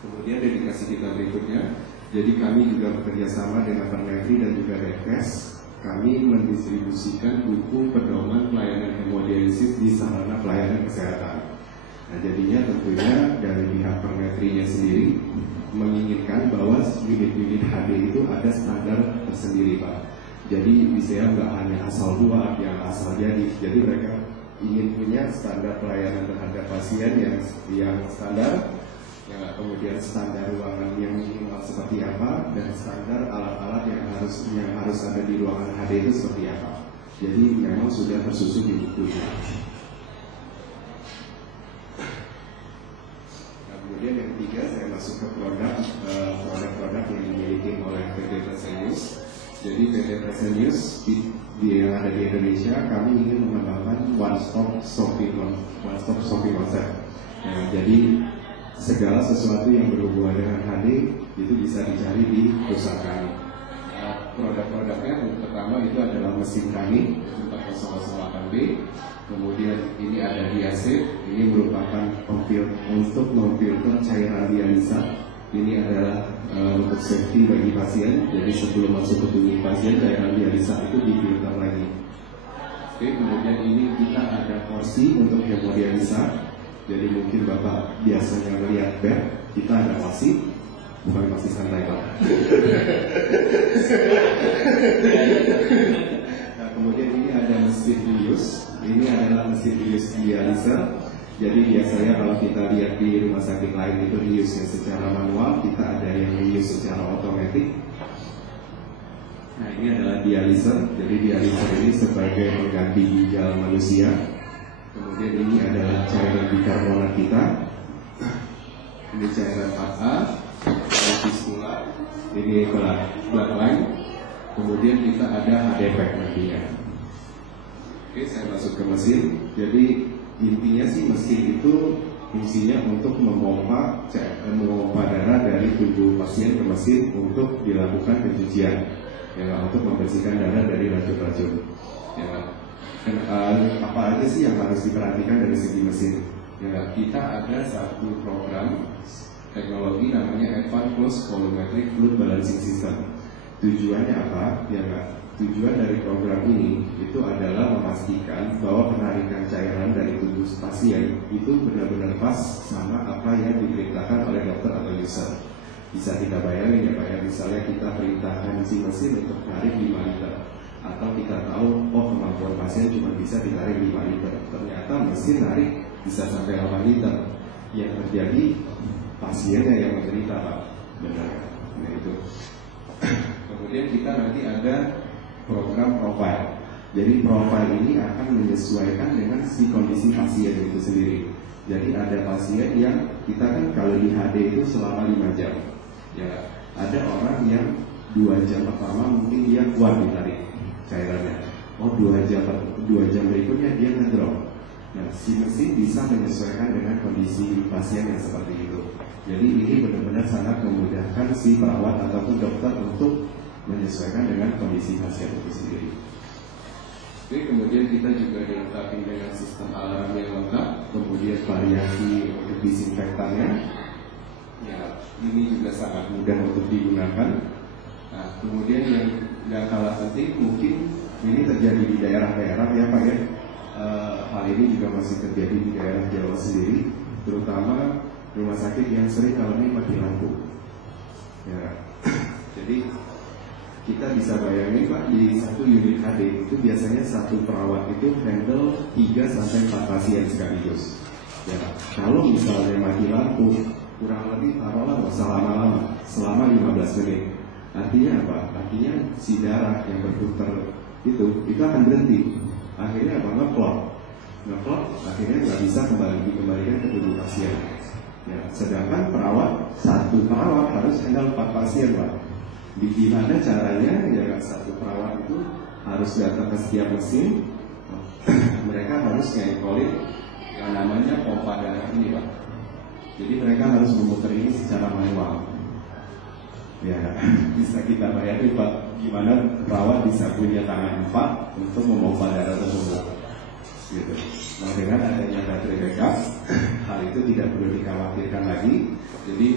Kemudian dedikasi kita berikutnya, jadi kami juga bekerja sama dengan Pernetri dan juga Devkes. Kami mendistribusikan buku pedoman pelayanan hemodialisis di sarana pelayanan kesehatan. Nah jadinya tentunya dari pihak Pernetri-nya sendiri menginginkan bahwa unit-unit HD itu ada standar tersendiri Pak. Jadi bisa nggak hanya asal buat yang asal jadi. Jadi mereka ingin punya standar pelayanan terhadap pasien yang standar, ya, kemudian standar ruangan yang minimal seperti apa, dan standar alat-alat yang harus ada di ruangan HD itu seperti apa. Jadi memang sudah tersusun di buku ini. Kemudian yang ketiga saya masuk ke produk-produk yang dimiliki oleh PT Fresenius. Jadi PT Fresenius yang ada di Indonesia, kami ingin mengembangkan one stop shopping concept. Nah, jadi segala sesuatu yang berhubungan dengan HD itu bisa dicari di perusahaan kami. Produk-produknya yang pertama itu adalah mesin kami 4008B. Kemudian ini ada diasif, ini merupakan untuk memfilter cairan dialisa. Ini adalah untuk safety bagi pasien. Jadi sebelum masuk ke tubuh pasien, cairan dialisa itu difilter lagi. Oke, kemudian ini kita ada porsi untuk hemodialisa. Jadi mungkin Bapak biasanya melihat bed, kita ada porsi, bukan porsi santai Pak. Nah, kemudian ini ada mesin Rius. Ini adalah mesin Rius dialiser. Jadi biasanya kalau kita lihat di rumah sakit lain itu Rius yang secara manual, kita ada yang Rius secara otomatis. Nah ini adalah dialiser. Jadi dialiser ini sebagai pengganti ginjal manusia. Kemudian ini adalah cairan bikarbonat kita. Ini cairan 4A, fistula. Ini bloodline. Kemudian kita ada HDPEG nantinya. Oke, saya masuk ke mesin. Jadi intinya sih mesin itu fungsinya untuk memompa darah dari tubuh pasien ke mesin untuk dilakukan pencucian, ya, untuk membersihkan darah dari racun-racun. Ya, apa aja sih yang harus diperhatikan dari segi mesin? Ya, kita ada satu program teknologi namanya Advanced Closed Volumetric Fluid Balancing System. Tujuannya apa? Ya, tujuan dari program ini itu adalah memastikan bahwa penarikan cairan dari tubuh pasien itu benar-benar pas sama apa yang diperintahkan oleh dokter atau user. Bisa kita bayangin ya Pak ya, misalnya kita perintahkan si mesin untuk tarik 5 liter, atau kita tahu oh kemampuan pasien cuma bisa ditarik 5 liter, ternyata mesin tarik bisa sampai 8 liter. Yang terjadi pasiennya yang menderita Pak, benar. Nah itu. Kemudian kita nanti ada program profile. Jadi profile ini akan menyesuaikan dengan si kondisi pasien itu sendiri. Jadi ada pasien yang kita kan kalau di HD itu selama 5 jam. Ya, ada orang yang 2 jam pertama mungkin dia kuat ditarik cairannya. Oh 2 jam berikutnya dia ngedrop. Nah, si mesin bisa menyesuaikan dengan kondisi pasien yang seperti itu. Jadi ini benar-benar sangat memudahkan si perawat ataupun dokter untuk menyesuaikan dengan kondisi pasien itu sendiri. Oke, kemudian kita juga dilengkapi dengan sistem alarm yang lengkap, kemudian variasi untuk disinfektannya. Ya, ini juga sangat mudah untuk digunakan. Nah, kemudian yang nggak kalah penting, mungkin ini terjadi di daerah-daerah ya Pak ya. Hal ini juga masih terjadi di daerah Jawa sendiri, terutama rumah sakit yang sering alami mati lampu. Ya, jadi kita bisa bayangin Pak, di satu unit HD itu biasanya satu perawat itu handle 3-4 pasien sekaligus. Ya, kalau misalnya mati lampu, kurang lebih taruhlah nggak usah lama-lama, selama 15 menit. Artinya apa? Artinya si darah yang berputar itu akan berhenti. Akhirnya apa? Ngeklot, akhirnya nggak bisa dikembalikan ke tubuh pasien. Ya, sedangkan satu perawat harus handle 4 pasien Pak. Gimana caranya? Ya, satu perawat itu harus datang ke setiap mesin. Mereka harus ngekolin yang namanya pompa darah ini Pak. Jadi mereka harus memutar ini secara manual. Ya, bisa kita bayangin Pak, gimana perawat bisa punya tangan 4 untuk memompa darah tersebut. Gitu. Nah, dengan adanya baterai backup, hal itu tidak perlu dikhawatirkan lagi. Jadi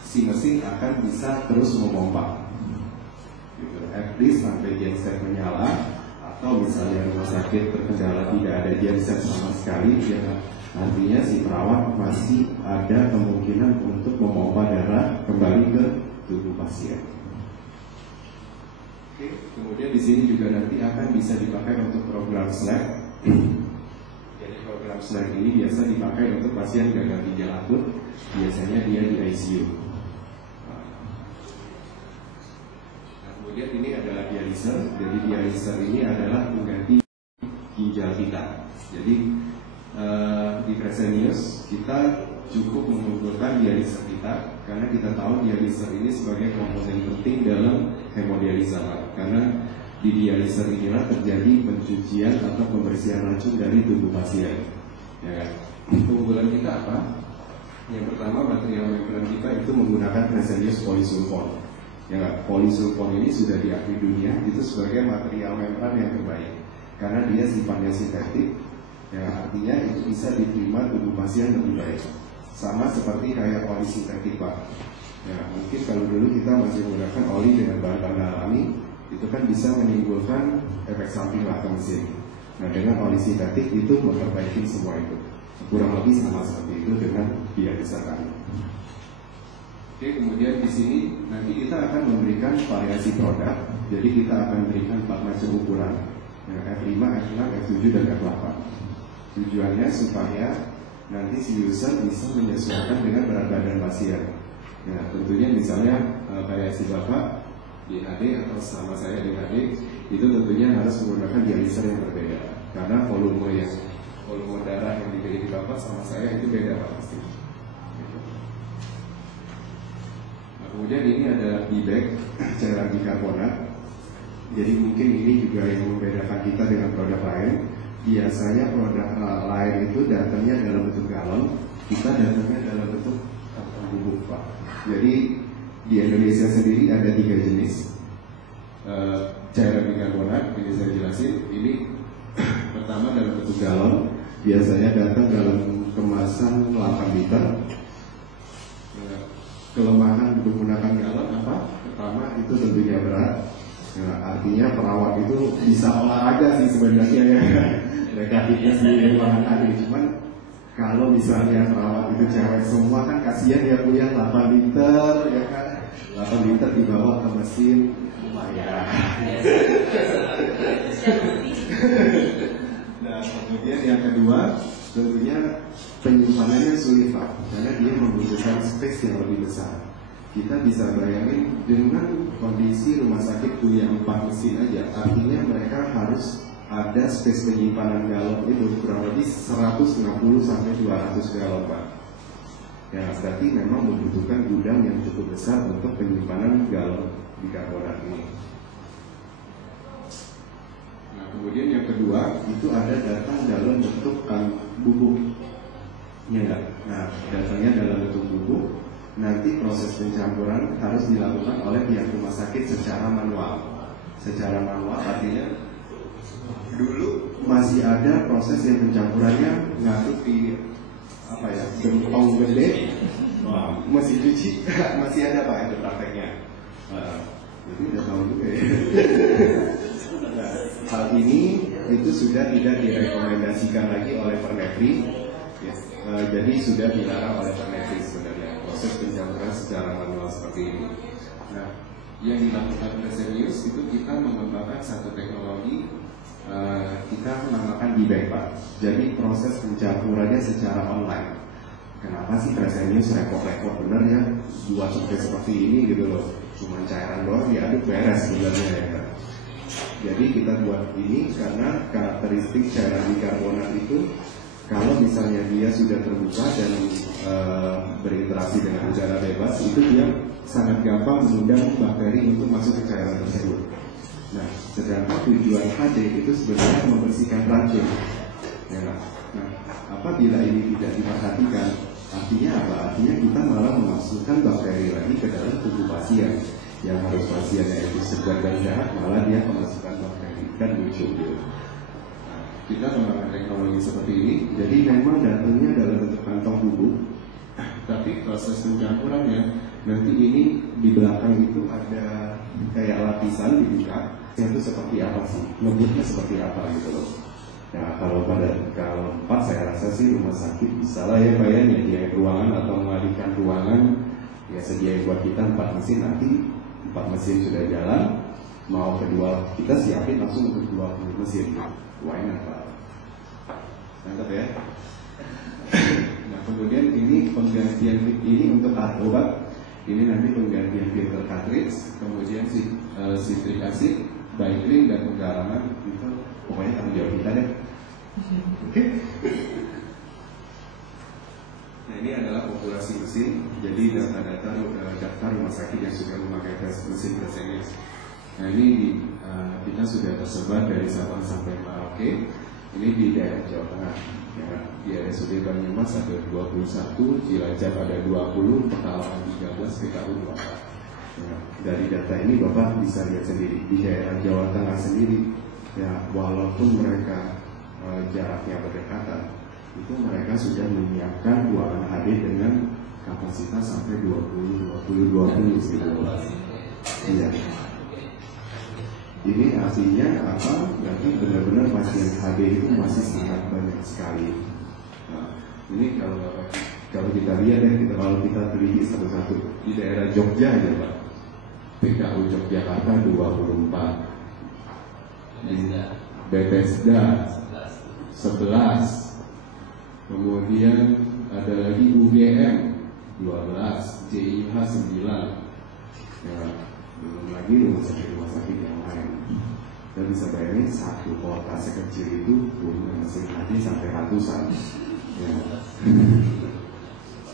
si mesin akan bisa terus memompa. Gitu. At least sampai genset menyala, atau misalnya rumah sakit terkendala tidak ada genset sama sekali, ya artinya si perawat masih ada kemungkinan untuk memompa darah kembali ke tubuh pasien. Oke, kemudian di sini juga nanti akan bisa dipakai untuk program SLAC. Jadi program SLAC ini biasa dipakai untuk pasien gagal ginjal akut, biasanya dia di ICU. Nah, kemudian ini adalah dialiser. Jadi dialiser ini adalah pengganti ginjal kita. Jadi di Fresenius kita cukup mengumpulkan dialiser kita karena kita tahu dialiser ini sebagai komponen penting dalam hemodialisa, karena di dialiser inilah terjadi pencucian atau pembersihan racun dari tubuh pasien. Ya, keunggulan kita apa? Yang pertama, material membran kita itu menggunakan Fresenius polysulfon. Ya, polysulfon ini sudah diakui dunia itu sebagai material membran yang terbaik karena dia sifatnya sintetik. Ya, artinya itu bisa diterima tubuh pasien lebih baik. Sama seperti kayak oli sintetik Pak. Ya, mungkin kalau dulu kita masih menggunakan oli dengan bahan-bahan alami, itu kan bisa menimbulkan efek samping lah ke mesin. Nah, dengan oli sintetik itu memperbaiki semua itu. Kurang lebih sama seperti itu dengan dialiser kami. Oke, kemudian di sini nanti kita akan memberikan variasi produk. Jadi kita akan berikan 4 macam ukuran, ya, F5, F6, F7, dan F8. Tujuannya supaya nanti si user bisa menyesuaikan dengan berat badan pasien. Ya, tentunya misalnya kayak si Bapak di HD atau sama saya di HD, itu tentunya harus menggunakan dialiser yang berbeda karena volume darah yang diberi di Bapak sama saya itu beda Pak pasti. Nah, kemudian ini ada B-bag cairan bikarbonat. Jadi mungkin ini juga yang membedakan kita dengan produk lain. Biasanya produk lain itu datangnya dalam bentuk galon, kita datangnya dalam bentuk kantong bubuk Pak. Jadi di Indonesia sendiri ada 3 jenis cairan bikarbonat. Ini saya jelasin. Ini pertama dalam bentuk galon, biasanya datang dalam kemasan 8 liter. Kelemahan untuk menggunakan galon apa? Pertama itu tentunya berat. Nah, artinya perawat itu bisa olahraga sih sebenarnya ya. Mereka hitnya sendiri ruangan hari. Cuman kalau misalnya perawat itu cewek semua kan kasihan ya Bu ya, 8 liter ya kan. 8 liter dibawa ke mesin lumayan. Nah, kemudian yang kedua tentunya penyimpanannya sulit Pak, karena dia membutuhkan space yang lebih besar. Kita bisa bayangin dengan kondisi rumah sakit punya 4 mesin aja, artinya mereka harus ada space penyimpanan galon itu kurang lebih 160 sampai 200 galon Pak. Ya, berarti memang membutuhkan gudang yang cukup besar untuk penyimpanan galon bikarbonat ini. Nah, kemudian yang kedua itu ada datang dalam bentuk bubuk, ya enggak? Nah, datangnya dalam bentuk bubuk. Nanti proses pencampuran harus dilakukan oleh pihak rumah sakit secara manual. Secara manual artinya dulu masih ada proses yang pencampurannya ngaruh di apa ya, gentong gede, mesin cuci masih ada Pak itu prakteknya. Jadi udah tahu juga ya. Nah, hal ini itu sudah tidak direkomendasikan lagi oleh Pernepri, ya. Jadi sudah dilarang oleh Pernepri sebenarnya proses pencampuran secara manual seperti ini. Nah, yang dilakukan Fresenius itu kita mengembangkan satu teknologi, kita menamakan D-Bag Pak. Jadi proses pencampurannya secara online. Kenapa sih Fresenius repot-repot bener ya buat sampai seperti ini gitu loh? Cuma cairan doang diaduk beres sebenarnya ya kan. Jadi kita buat ini karena karakteristik cairan bikarbonat itu kalau misalnya dia sudah terbuka dan berinteraksi dengan udara bebas, itu dia sangat gampang mengundang bakteri untuk masuk ke cairan tersebut. Nah, sedangkan tujuan HD itu sebenarnya membersihkan racun. Ya, nah, apabila ini tidak diperhatikan, artinya apa? Artinya kita malah memasukkan bakteri lagi ke dalam tubuh pasien. Yang harus pasiennya itu segar dan sehat, malah dia memasukkan bakteri, kan lucu gitu. Kita menggunakan teknologi seperti ini, jadi memang datangnya dalam bentuk kantong bubuk, tapi proses pencampurannya nanti ini di belakang itu ada kayak lapisan dibuka, itu seperti apa sih, ngebutnya seperti apa gitu loh. Ya kalau tempat saya rasa sih rumah sakit bisa lah ya Pak ya, nyediain ruangan atau mengalihkan ruangan, ya sediain buat kita 4 mesin, nanti 4 mesin sudah jalan, mau kedua kita siapin langsung untuk 20 mesin. Why not Pak? Mantap ya. Nah kemudian ini penggantian ini untuk obat. Ini nanti penggantian filter cartridge, kemudian citric acid, bicling dan penggaraman itu pokoknya tanggung jawab kita deh. Oke. Nah ini adalah populasi mesin. Jadi daftar rumah sakit yang sudah memakai mesin Fresenius. Nah ini kita sudah tersebar dari Sabang sampai Merauke. Ini di daerah Jawa Tengah. Ya, di RSUD Banyumas ada 21, Cilacap ada 20, Pekalongan 13, PKU 24. Ya, dari data ini Bapak bisa lihat sendiri di daerah Jawa Tengah sendiri. Ya, walaupun mereka jaraknya berdekatan, itu mereka sudah menyiapkan ruangan HD dengan kapasitas sampai 20 gitu. Iya. Ini artinya apa? Berarti benar-benar pasien HD itu masih sangat banyak sekali. Nah, ini kalau kita lihat ya, kalau kita teliti satu-satu di daerah Jogja aja Pak, PKU Yogyakarta 24, di Bethesda 11, kemudian ada lagi UGM 12, JIH 9, ya, belum lagi rumah sakit yang lain. Kita bisa bayangin satu kota sekecil itu punya mesin HD sampai ratusan. Ya.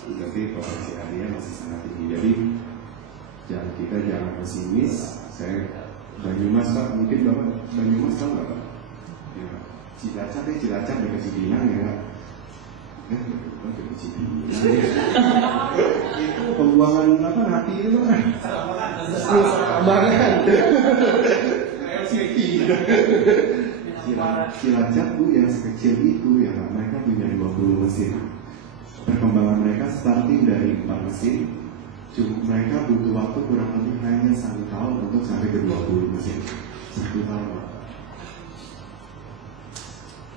Jadi potensi HD-nya masih sangat tinggi. Jadi kita jangan pesimis. Saya Banyumas Pak, mungkin Bapak Banyumas tahu nggak Pak? Ya. Cilacap dekat Cipinang ya. Itu pembuangan apa hati itu kan? Sabaran. Cilacap tuh yang sekecil itu ya Pak, mereka punya 20 mesin. Perkembangan mereka starting dari 4 mesin. Mereka butuh waktu kurang lebih hanya 1 tahun untuk sampai ke 20 mesin. 1 tahun Pak.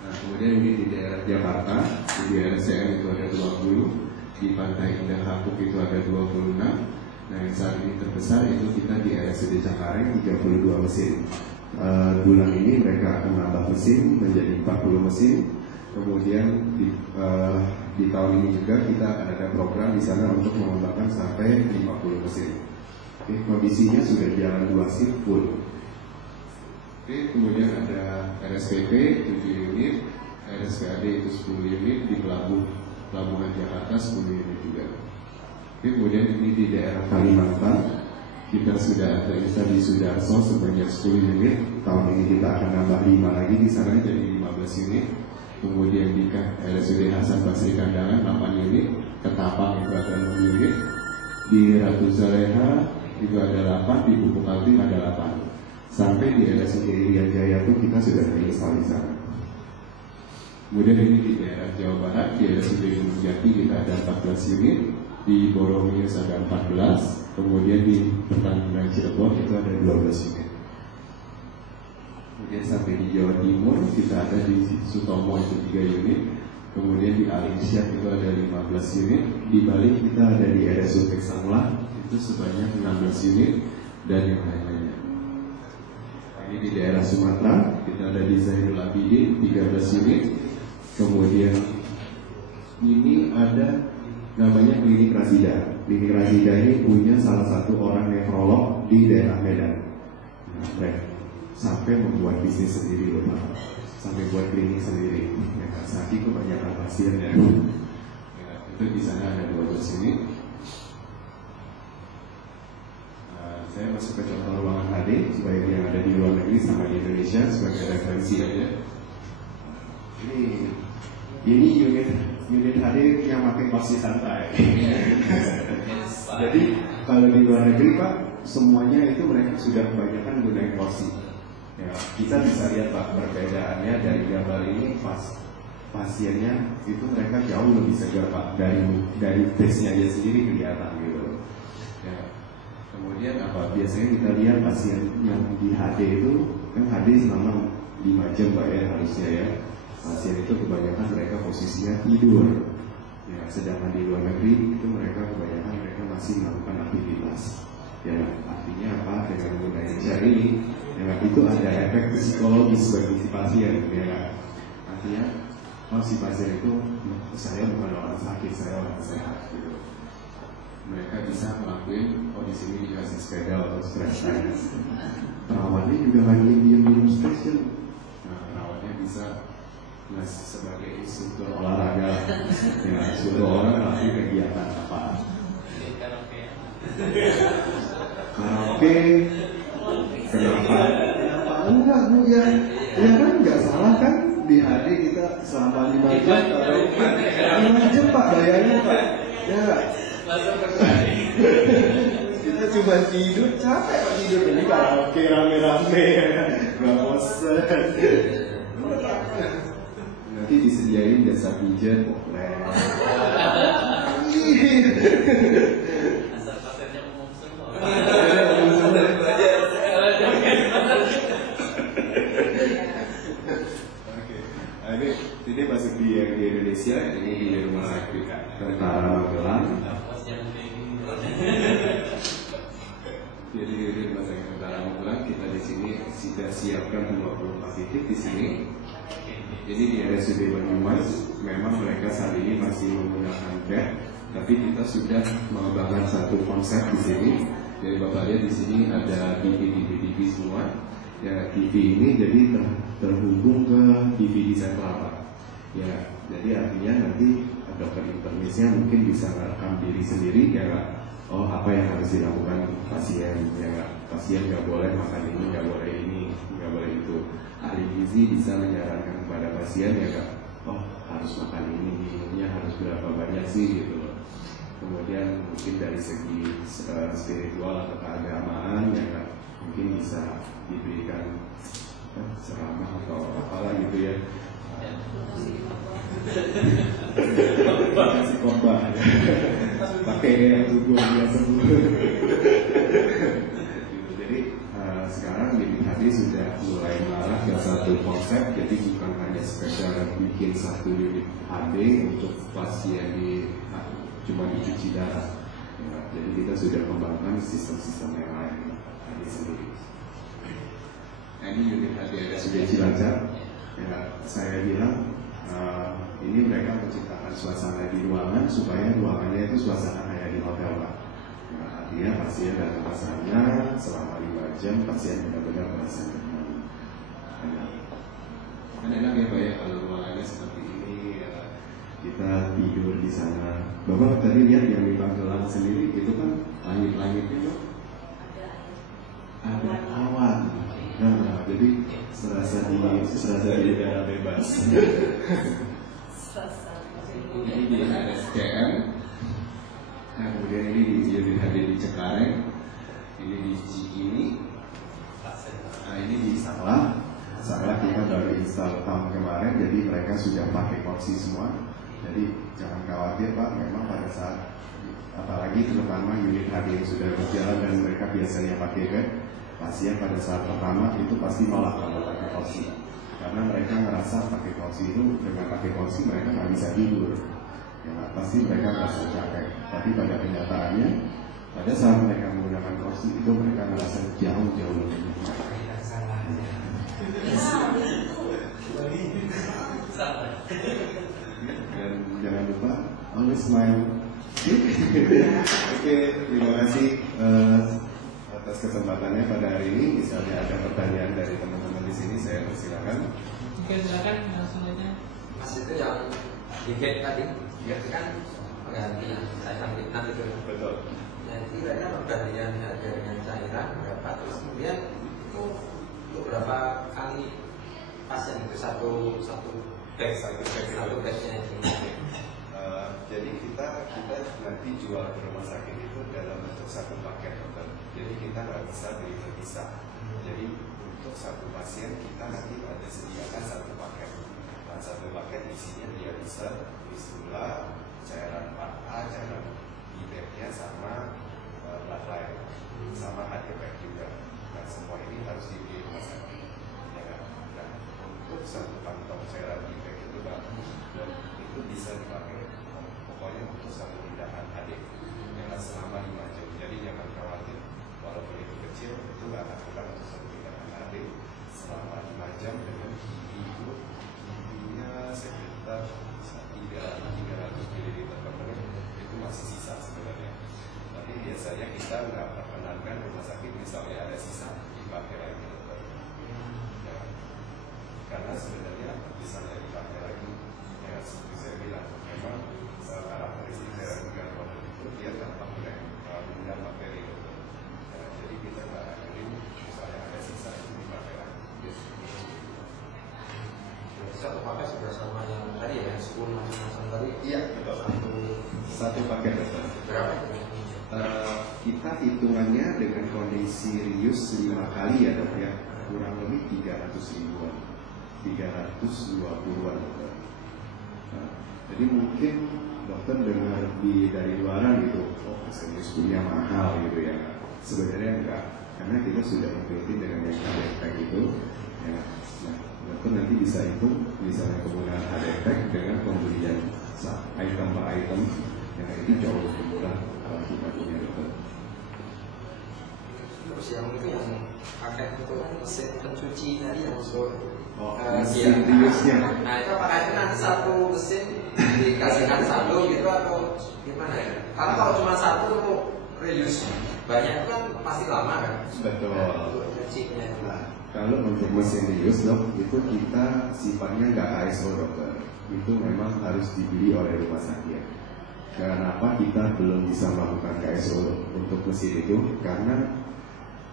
Nah, kemudian ini di daerah Jakarta, di daerah CM itu ada 20, di Pantai Indah Kapuk itu ada 26. Nah, yang saat ini terbesar itu kita di RSUD Cengkareng 32 mesin. Bulan ini mereka akan menambah mesin menjadi 40 mesin. Kemudian di tahun ini juga kita akan ada program di sana untuk mengembangkan sampai 50 mesin. Oke, kondisinya sudah jalan 2 shift full. Oke, kemudian ada RSPP 7 unit, RSPAD itu 10 unit, di Pelabuhan Jakarta 10 unit juga. Oke, kemudian ini di daerah Kalimantan kita sudah ada di Sudarso sebanyak 10 unit. Tahun ini kita akan nambah 5 lagi di sana jadi 15 unit. Kemudian di RSUD Hasan Basri Kandangan 8 unit, Ketapang itu ada 6 unit, di Ratu Zaleha juga ada 8, di Pupuk Kaltim ada 8. Sampai di RSUD Irian Jaya itu kita sudah install di sana. Kemudian ini di daerah Jawa Barat, di RSUD Gunung Jati kita ada 14 unit, di Boromius ada 14, kemudian di Pertamina Cirebon itu ada 12 unit. Kemudian sampai di Jawa Timur kita ada di Sutomo itu 3 unit, kemudian di Alingsyat itu ada 15 unit, di Bali kita ada di RSUD Sanglah itu sebanyak 16 unit dan yang lain-lainnya. Ini di daerah Sumatera kita ada di Zainul Abidin 13 unit, kemudian ini ada namanya Klinik Rasida. Klinik Rasida ini punya salah satu orang nefrolog di daerah Medan. Nah, sampai membuat bisnis sendiri loh Pak, sampai buat klinik sendiri. Ya kan, saking kebanyakan pasien ya. Itu di sana ada 12 unit. Saya masuk ke contoh ruangan HD sebaik yang ada di luar negeri sama di Indonesia sebagai referensi aja. Ini unit HD yang pakai kursi santai. Jadi kalau di luar negeri Pak, semuanya itu mereka sudah kebanyakan gunain kursi. Ya, kita bisa lihat Pak perbedaannya dari gambar ini pasiennya itu mereka jauh lebih segar Pak dari face-nya aja sendiri kelihatan gitu. Ya. Kemudian apa biasanya kita lihat pasien yang di HD itu kan HD selama 5 jam Pak ya harusnya ya. Pasien itu kebanyakan mereka posisinya tidur. Ya, sedangkan di luar negeri itu mereka masih melakukan aktivitas. Ya, artinya apa? Dengan menggunakan cara ini, ya, itu ada efek psikologis bagi si pasien. Ya, artinya, kalau si pasien itu saya bukan orang sakit, saya orang sehat. Gitu. Mereka bisa melakukan, di sini dikasih sepeda atau stress test. Perawatnya juga lagi minum station. Nah, perawatnya bisa sebagai instruktur olahraga, ya, suruh orang melakukan kegiatan apa? Karaoke. Kenapa enggak Bu ya? Ya kan nggak salah kan di HD kita selama 5 jam atau 5 jam Pak bayarnya Pak. Ya. Kita cuma tidur capek Pak tidur ini karaoke rame-rame nggak bosan. Nanti disediain jasa pijat populer. Asal pasiennya umum semua. Oke, ini masuk di Indonesia, ini di rumah sakit Tentara Magelang. Jadi di rumah sakit Tentara Magelang kita di sini sudah siapkan 24 titik di sini. Jadi di RSUD Banyumas memang mereka saat ini masih menggunakan bed, tapi kita sudah mengembangkan satu konsep di sini. Jadi Bapak lihat di sini ada TV semua. Ya, TV ini jadi terhubung ke TV di sentral Pak. Ya, jadi artinya nanti dokter internisnya mungkin bisa merekam diri sendiri ya Pak. Oh, apa yang harus dilakukan pasien ya, pasien nggak boleh makan ini, nggak boleh ini, nggak boleh itu. Ahli gizi bisa menyarankan kepada pasien ya Kak, oh harus makan ini, minumnya harus berapa banyak sih gitu loh. Kemudian mungkin dari segi spiritual atau keagamaan ya Kak, mungkin bisa diberikan ceramah atau apalah gitu ya. Kasih khotbah pakai yang tubuh dia sembuh. Jadi sekarang di HD sudah mulai mengarah ke satu konsep, jadi bukan hanya sekedar bikin satu unit HD untuk pasien cuma dicuci darah. Ya, jadi kita sudah kembangkan sistem-sistem yang lain HD sendiri. Nah, ini unit HD RSUD Cilacap. Ya, saya bilang ini mereka menciptakan suasana di ruangan supaya ruangannya itu suasana kayak di hotel Pak. Nah, artinya pasien datang ke sana selama 5 jam pasien benar-benar merasa nyaman. Kan enak ya Pak ya kalau ruangannya seperti ini ya, kita tidur di sana. Bapak tadi lihat yang di Magelang sendiri itu kan langit-langitnya Pak. ada awan. Nah, jadi serasa di udara bebas. Ini di RSCM. Nah, kemudian ini di unit HD di Cengkareng. Ini di Cikini. Nah, ini di Sanglah kita baru install tahun kemarin, jadi mereka sudah pakai kursi semua. Jadi jangan khawatir Pak, memang pada saat apalagi terutama unit HD yang sudah berjalan dan mereka biasanya pakai bed, pasien pada saat pertama itu pasti malah kalau pakai kursi, karena mereka ngerasa pakai kursi itu dengan pakai kursi mereka nggak bisa tidur, ya pasti mereka merasa capek. Tapi pada kenyataannya pada saat mereka menggunakan kursi itu mereka merasa jauh lebih nyaman. Dan jangan lupa always smile. Oke, terima kasih atas kesempatannya pada hari ini. Misalnya ada pertanyaan dari teman-teman di sini, saya persilakan. Oke, silakan langsung aja. Mas itu yang di gate tadi, itu kan pengganti cairan fitnah itu. Betul. Jadi kira-kira pergantian harga dengan cairan berapa? Terus kemudian itu berapa kali pasien itu satu batch-nya itu. Jadi kita nanti jual ke rumah sakit itu dalam bentuk satu paket, dokter. Jadi kita nggak bisa beli terpisah. Jadi untuk satu pasien kita nanti ada sediakan satu paket. Nah, satu paket isinya dia bisa fistula, cairan 4A, cairan IBEP-nya sama blood line, sama HDP juga. Nah, semua ini harus dibeli rumah sakit. Ya, nah, untuk satu kantong cairan IBEP itu bagus dan itu bisa dipakai pokoknya untuk satu tindakan adik yang selama 5 jam. Jadi jangan khawatir, walaupun itu kecil itu nggak akan kurang untuk satu tindakan adik selama 5 jam dengan giginya sekitar 300 ml per menit, itu masih sisa sebenarnya. Tapi biasanya kita nggak perkenankan rumah sakit misalnya ada sisa dipakai lagi, ya. Karena sebenarnya misalnya dipakai lagi, ya seperti saya bilang, memang karakteristik cairan glukosa itu dia gampang mengundang bakteri. Ya, jadi kita nggak akan misalnya ada sisa itu dipakai lagi. Satu paket sudah sama yang tadi ya, 10 macam tadi. Iya, betul. Satu paket betul. Berapa? Kita hitungannya dengan kondisi rius 5 kali ya dok ya, kurang lebih 300 ribuan, 320-an dokter. Nah, jadi mungkin dokter dengar dari luaran gitu, oh serius punya mahal gitu ya. Sebenarnya enggak, karena kita sudah mengikuti dengan yang HDPEC itu. Ya, nah, dokter nanti bisa hitung misalnya penggunaan HDPEC dengan pembelian item per item yang itu jauh lebih murah kalau kita punya dokter. Terus yang itu yang paket itu kan mesin pencuci tadi yang mesin riusnya. Nah itu apakah itu nanti satu mesin dikasihkan satu gitu atau gimana ya? Karena kalau cuma satu untuk reuse banyak itu kan pasti lama kan? Betul. Cucinya. Nah, kalau untuk mesin rius dok, itu kita sifatnya nggak KSO dokter. Itu memang harus dibeli oleh rumah sakit. Kenapa kita belum bisa melakukan KSO untuk mesin itu? Karena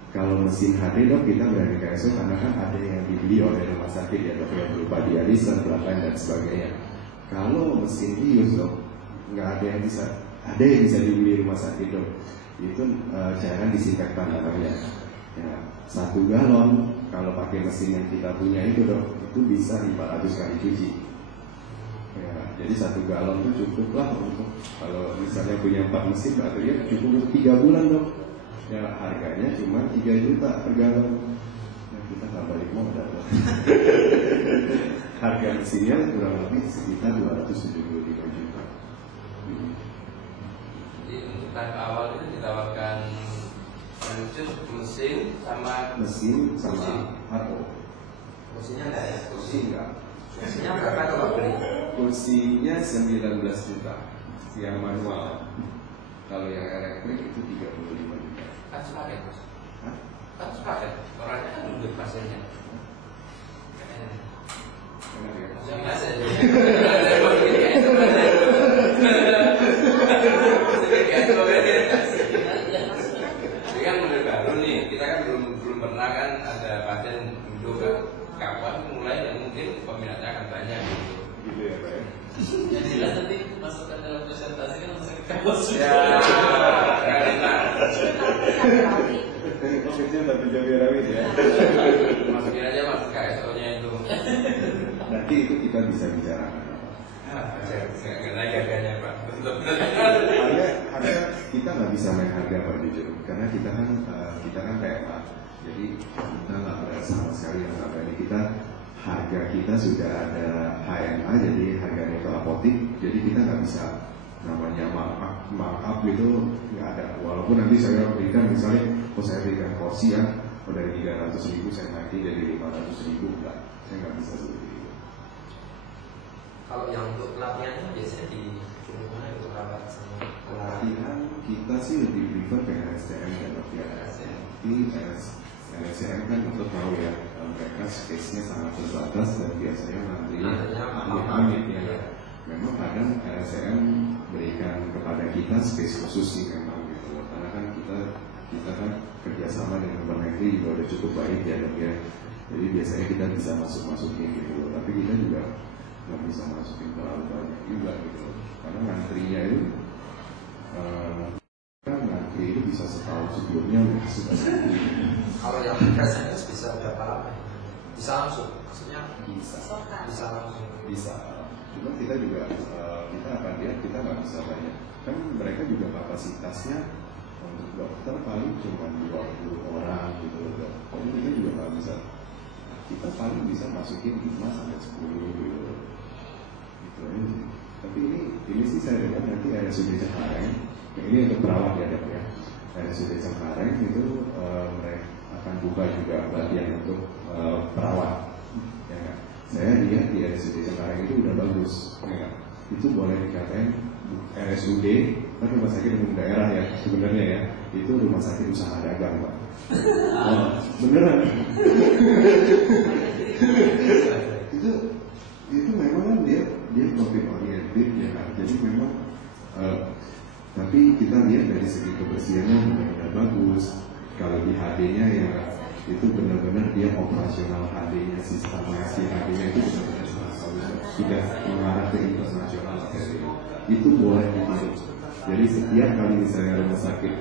kalau mesin HD dok kita berani KSO karena kan ada yang dibeli oleh rumah sakit ya dok, yang berupa dialiser, bloodline dan sebagainya. Kalau mesin rius dok nggak ada yang bisa, ada yang bisa dibeli rumah sakit dok. Itu cairan disinfektan namanya. Ya, 1 galon kalau pakai mesin yang kita punya itu dok, itu bisa 500 kali cuci. Ya, jadi 1 galon itu cukup lah untuk kalau misalnya punya 4 mesin baterainya cukup untuk 3 bulan dok. Ya harganya cuma 3 juta per galon. Ya, kita nggak balik modal dok. Harga mesinnya kurang lebih sekitar 275 juta. Jadi untuk tahap awal itu ditawarkan mesin sama RO. kursinya enggak ya? Kursi enggak. Kursinya berapa kalau beli? Kursinya 19 juta yang manual. Kalau yang elektrik itu 35 juta. Kan sepaket mas? Hah? Kan sepaket, orangnya kan duduk pasiennya. Benar ya? Maksudnya mas aja. Ini kan model baru nih, kita kan belum dulu kan kapan mulai dan mungkin peminatnya akan banyak gitu ya Pak. Yang jelas nanti masukkan dalam presentasi kan masuk ke kampus. Ya, kecil tapi jadi rawit ya. masukin aja mas KSO-nya itu. Nanti itu kita bisa bicarakan. Nggak naik harganya Pak. Harga kita nggak bisa main harga Pak jujur, karena kita kan PMA, jadi kita nggak ada sama sekali yang harga ini. Kita harga kita sudah ada HMA, jadi harganya itu apotik, jadi kita nggak bisa namanya markup gitu, nggak ada. Walaupun nanti saya berikan misalnya, saya berikan porsi ya, dari 300.000 saya naiki jadi 500.000, enggak, saya nggak bisa seperti itu. Kalau yang untuk pelatihannya biasanya di mana itu perawat sama Pelatihan kita sih lebih prefer ke RSCM dan latihan. Di RSCM kan untuk tahu ya, mereka space-nya sangat terbatas dan biasanya nantinya amit-amit ya. Memang kadang RSCM berikan kepada kita space khusus sih memang gitu. Karena kan kita kan kerjasama dengan Kemendagri juga udah cukup baik ya dok ya. Jadi biasanya kita bisa masukin gitu. Tapi kita juga nggak bisa masukin terlalu banyak juga gitu. Karena ngantrinya itu kan ngantri itu bisa setahun sebelumnya sudah ngantri. kalau yang presenters bisa berapa lama? Bisa langsung, maksudnya bisa langsung. Bisa. Cuma kita juga kita akan lihat kita nggak bisa banyak. Kan mereka juga kapasitasnya untuk dokter paling cuma 20 orang gitu loh. Jadi kita juga nggak bisa. Kita paling bisa masukin 5 sampai 10 gitu. Gitu aja. Tapi ini sih saya dengar nanti RSUD Cengkareng, ini untuk perawat ya dok ya. RSUD Cengkareng itu mereka akan buka juga pelatihan untuk perawat. Ya, saya lihat di RSUD Cengkareng itu udah bagus. Ya, itu boleh dikatain RSUD, kan rumah sakit umum daerah ya sebenarnya ya. Itu rumah sakit usaha dagang Pak. Beneran. itu memang kan dia profit oriented ya kan. Jadi memang tapi kita lihat dari segi kebersihannya benar-benar bagus. Kalau di HD-nya ya itu benar-benar dia operasional HD-nya, sistem si HD-nya itu benar-benar sudah mengarah ke internasional. Itu boleh ditiru. Jadi setiap kali misalnya rumah sakit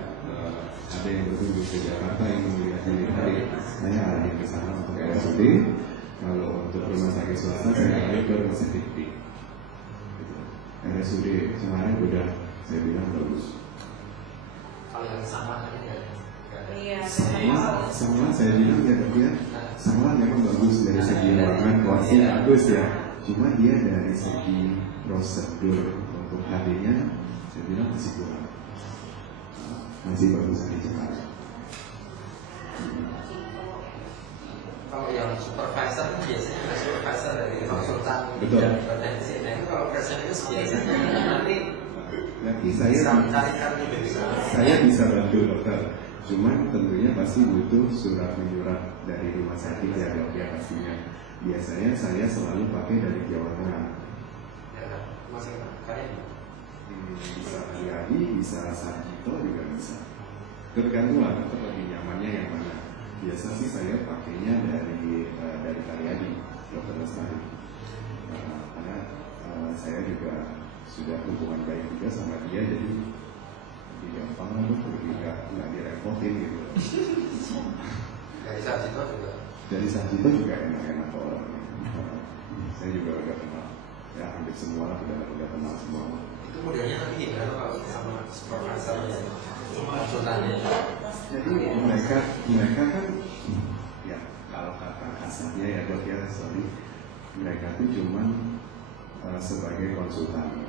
ada yang berkunjung ke Jakarta yang melihat hari, saya arahin ke sana untuk RSUD. Kalau untuk rumah sakit swasta saya arahin ke rumah sakit P. RSUD kemarin udah saya bilang bagus. Kalau yang sama tadi ya? Iya. Sama saya bilang ya dok ya. Sama memang bagus dari segi ruangan, kualitas bagus ya. Cuma dia dari segi prosedur untuk HD-nya saya bilang masih kurang. Masih bagus di Jakarta. Kalau yang supervisor kan biasanya ada supervisor dari konsultan. Betul. Potensi. Nah itu kalau presenters biasanya Nanti saya bisa bantu dokter. Cuman tentunya pasti butuh surat menyurat dari rumah sakit ya dok ya pastinya. Biasanya saya selalu pakai dari Jawa Tengah. Ya, masih kalian? Bisa Ariadi, bisa Sarjito juga bisa. Tergantung lah dokter lebih nyamannya yang mana. Biasa sih saya pakainya dari Ariadi, dokter Lestari. Karena saya juga sudah hubungan baik juga sama dia, jadi lebih gampang lah tuh, lebih nggak direpotin gitu. Dari Sarjito juga. Dari Sarjito juga enak-enak orang. Saya juga udah kenal, ya hampir semua lah udah kenal semua. Itu modelnya nanti gimana kalau sama supervisor konsultannya? Jadi mereka kan, ya kalau kata kasarnya ya dok ya, sorry, mereka tuh cuman sebagai konsultan.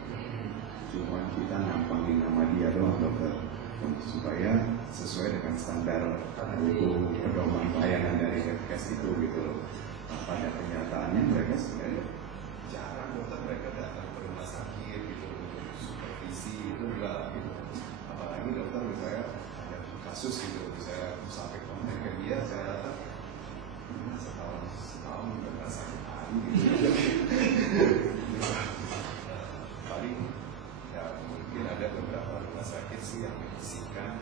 Cuman kita nampangin nama dia doang dokter, supaya sesuai dengan standar hukum pedoman pelayanan dari Kemenkes itu gitu loh. Pada kenyataannya mereka sebenarnya jarang dokter mereka datang ke rumah sakit gitu untuk supervisi itu enggak gitu. Apalagi dokter misalnya ada kasus gitu, saya sampai kontak ke dia, saya datang setahun udah nggak sakit hari gitu. Paling ya mungkin ada beberapa rumah sakit sih yang menyisihkan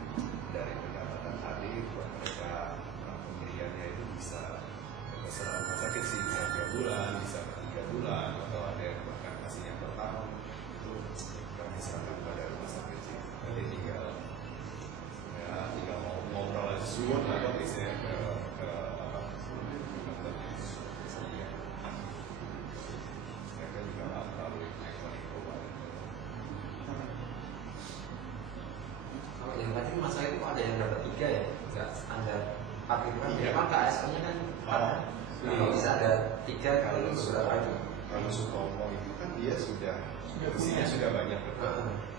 dari pendapatan HD buat mereka pemberiannya itu bisa itu masalah itu ada yang dapat 3 ya, nggak standar 4 itu kan. Memang KSO-nya kan kalau bisa ada 3 kali beberapa itu. Kalau Sutomo itu kan dia sudah sudah banyak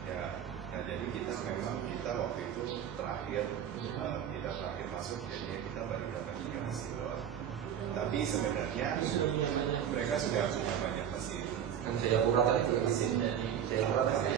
ya. Nah jadi kita waktu itu terakhir masuk, jadi kita baru dapat 3 mesin doang. Tapi sebenarnya mereka sudah punya banyak mesin. Kan Jayapura tadi juga mesin, Jayapura tadi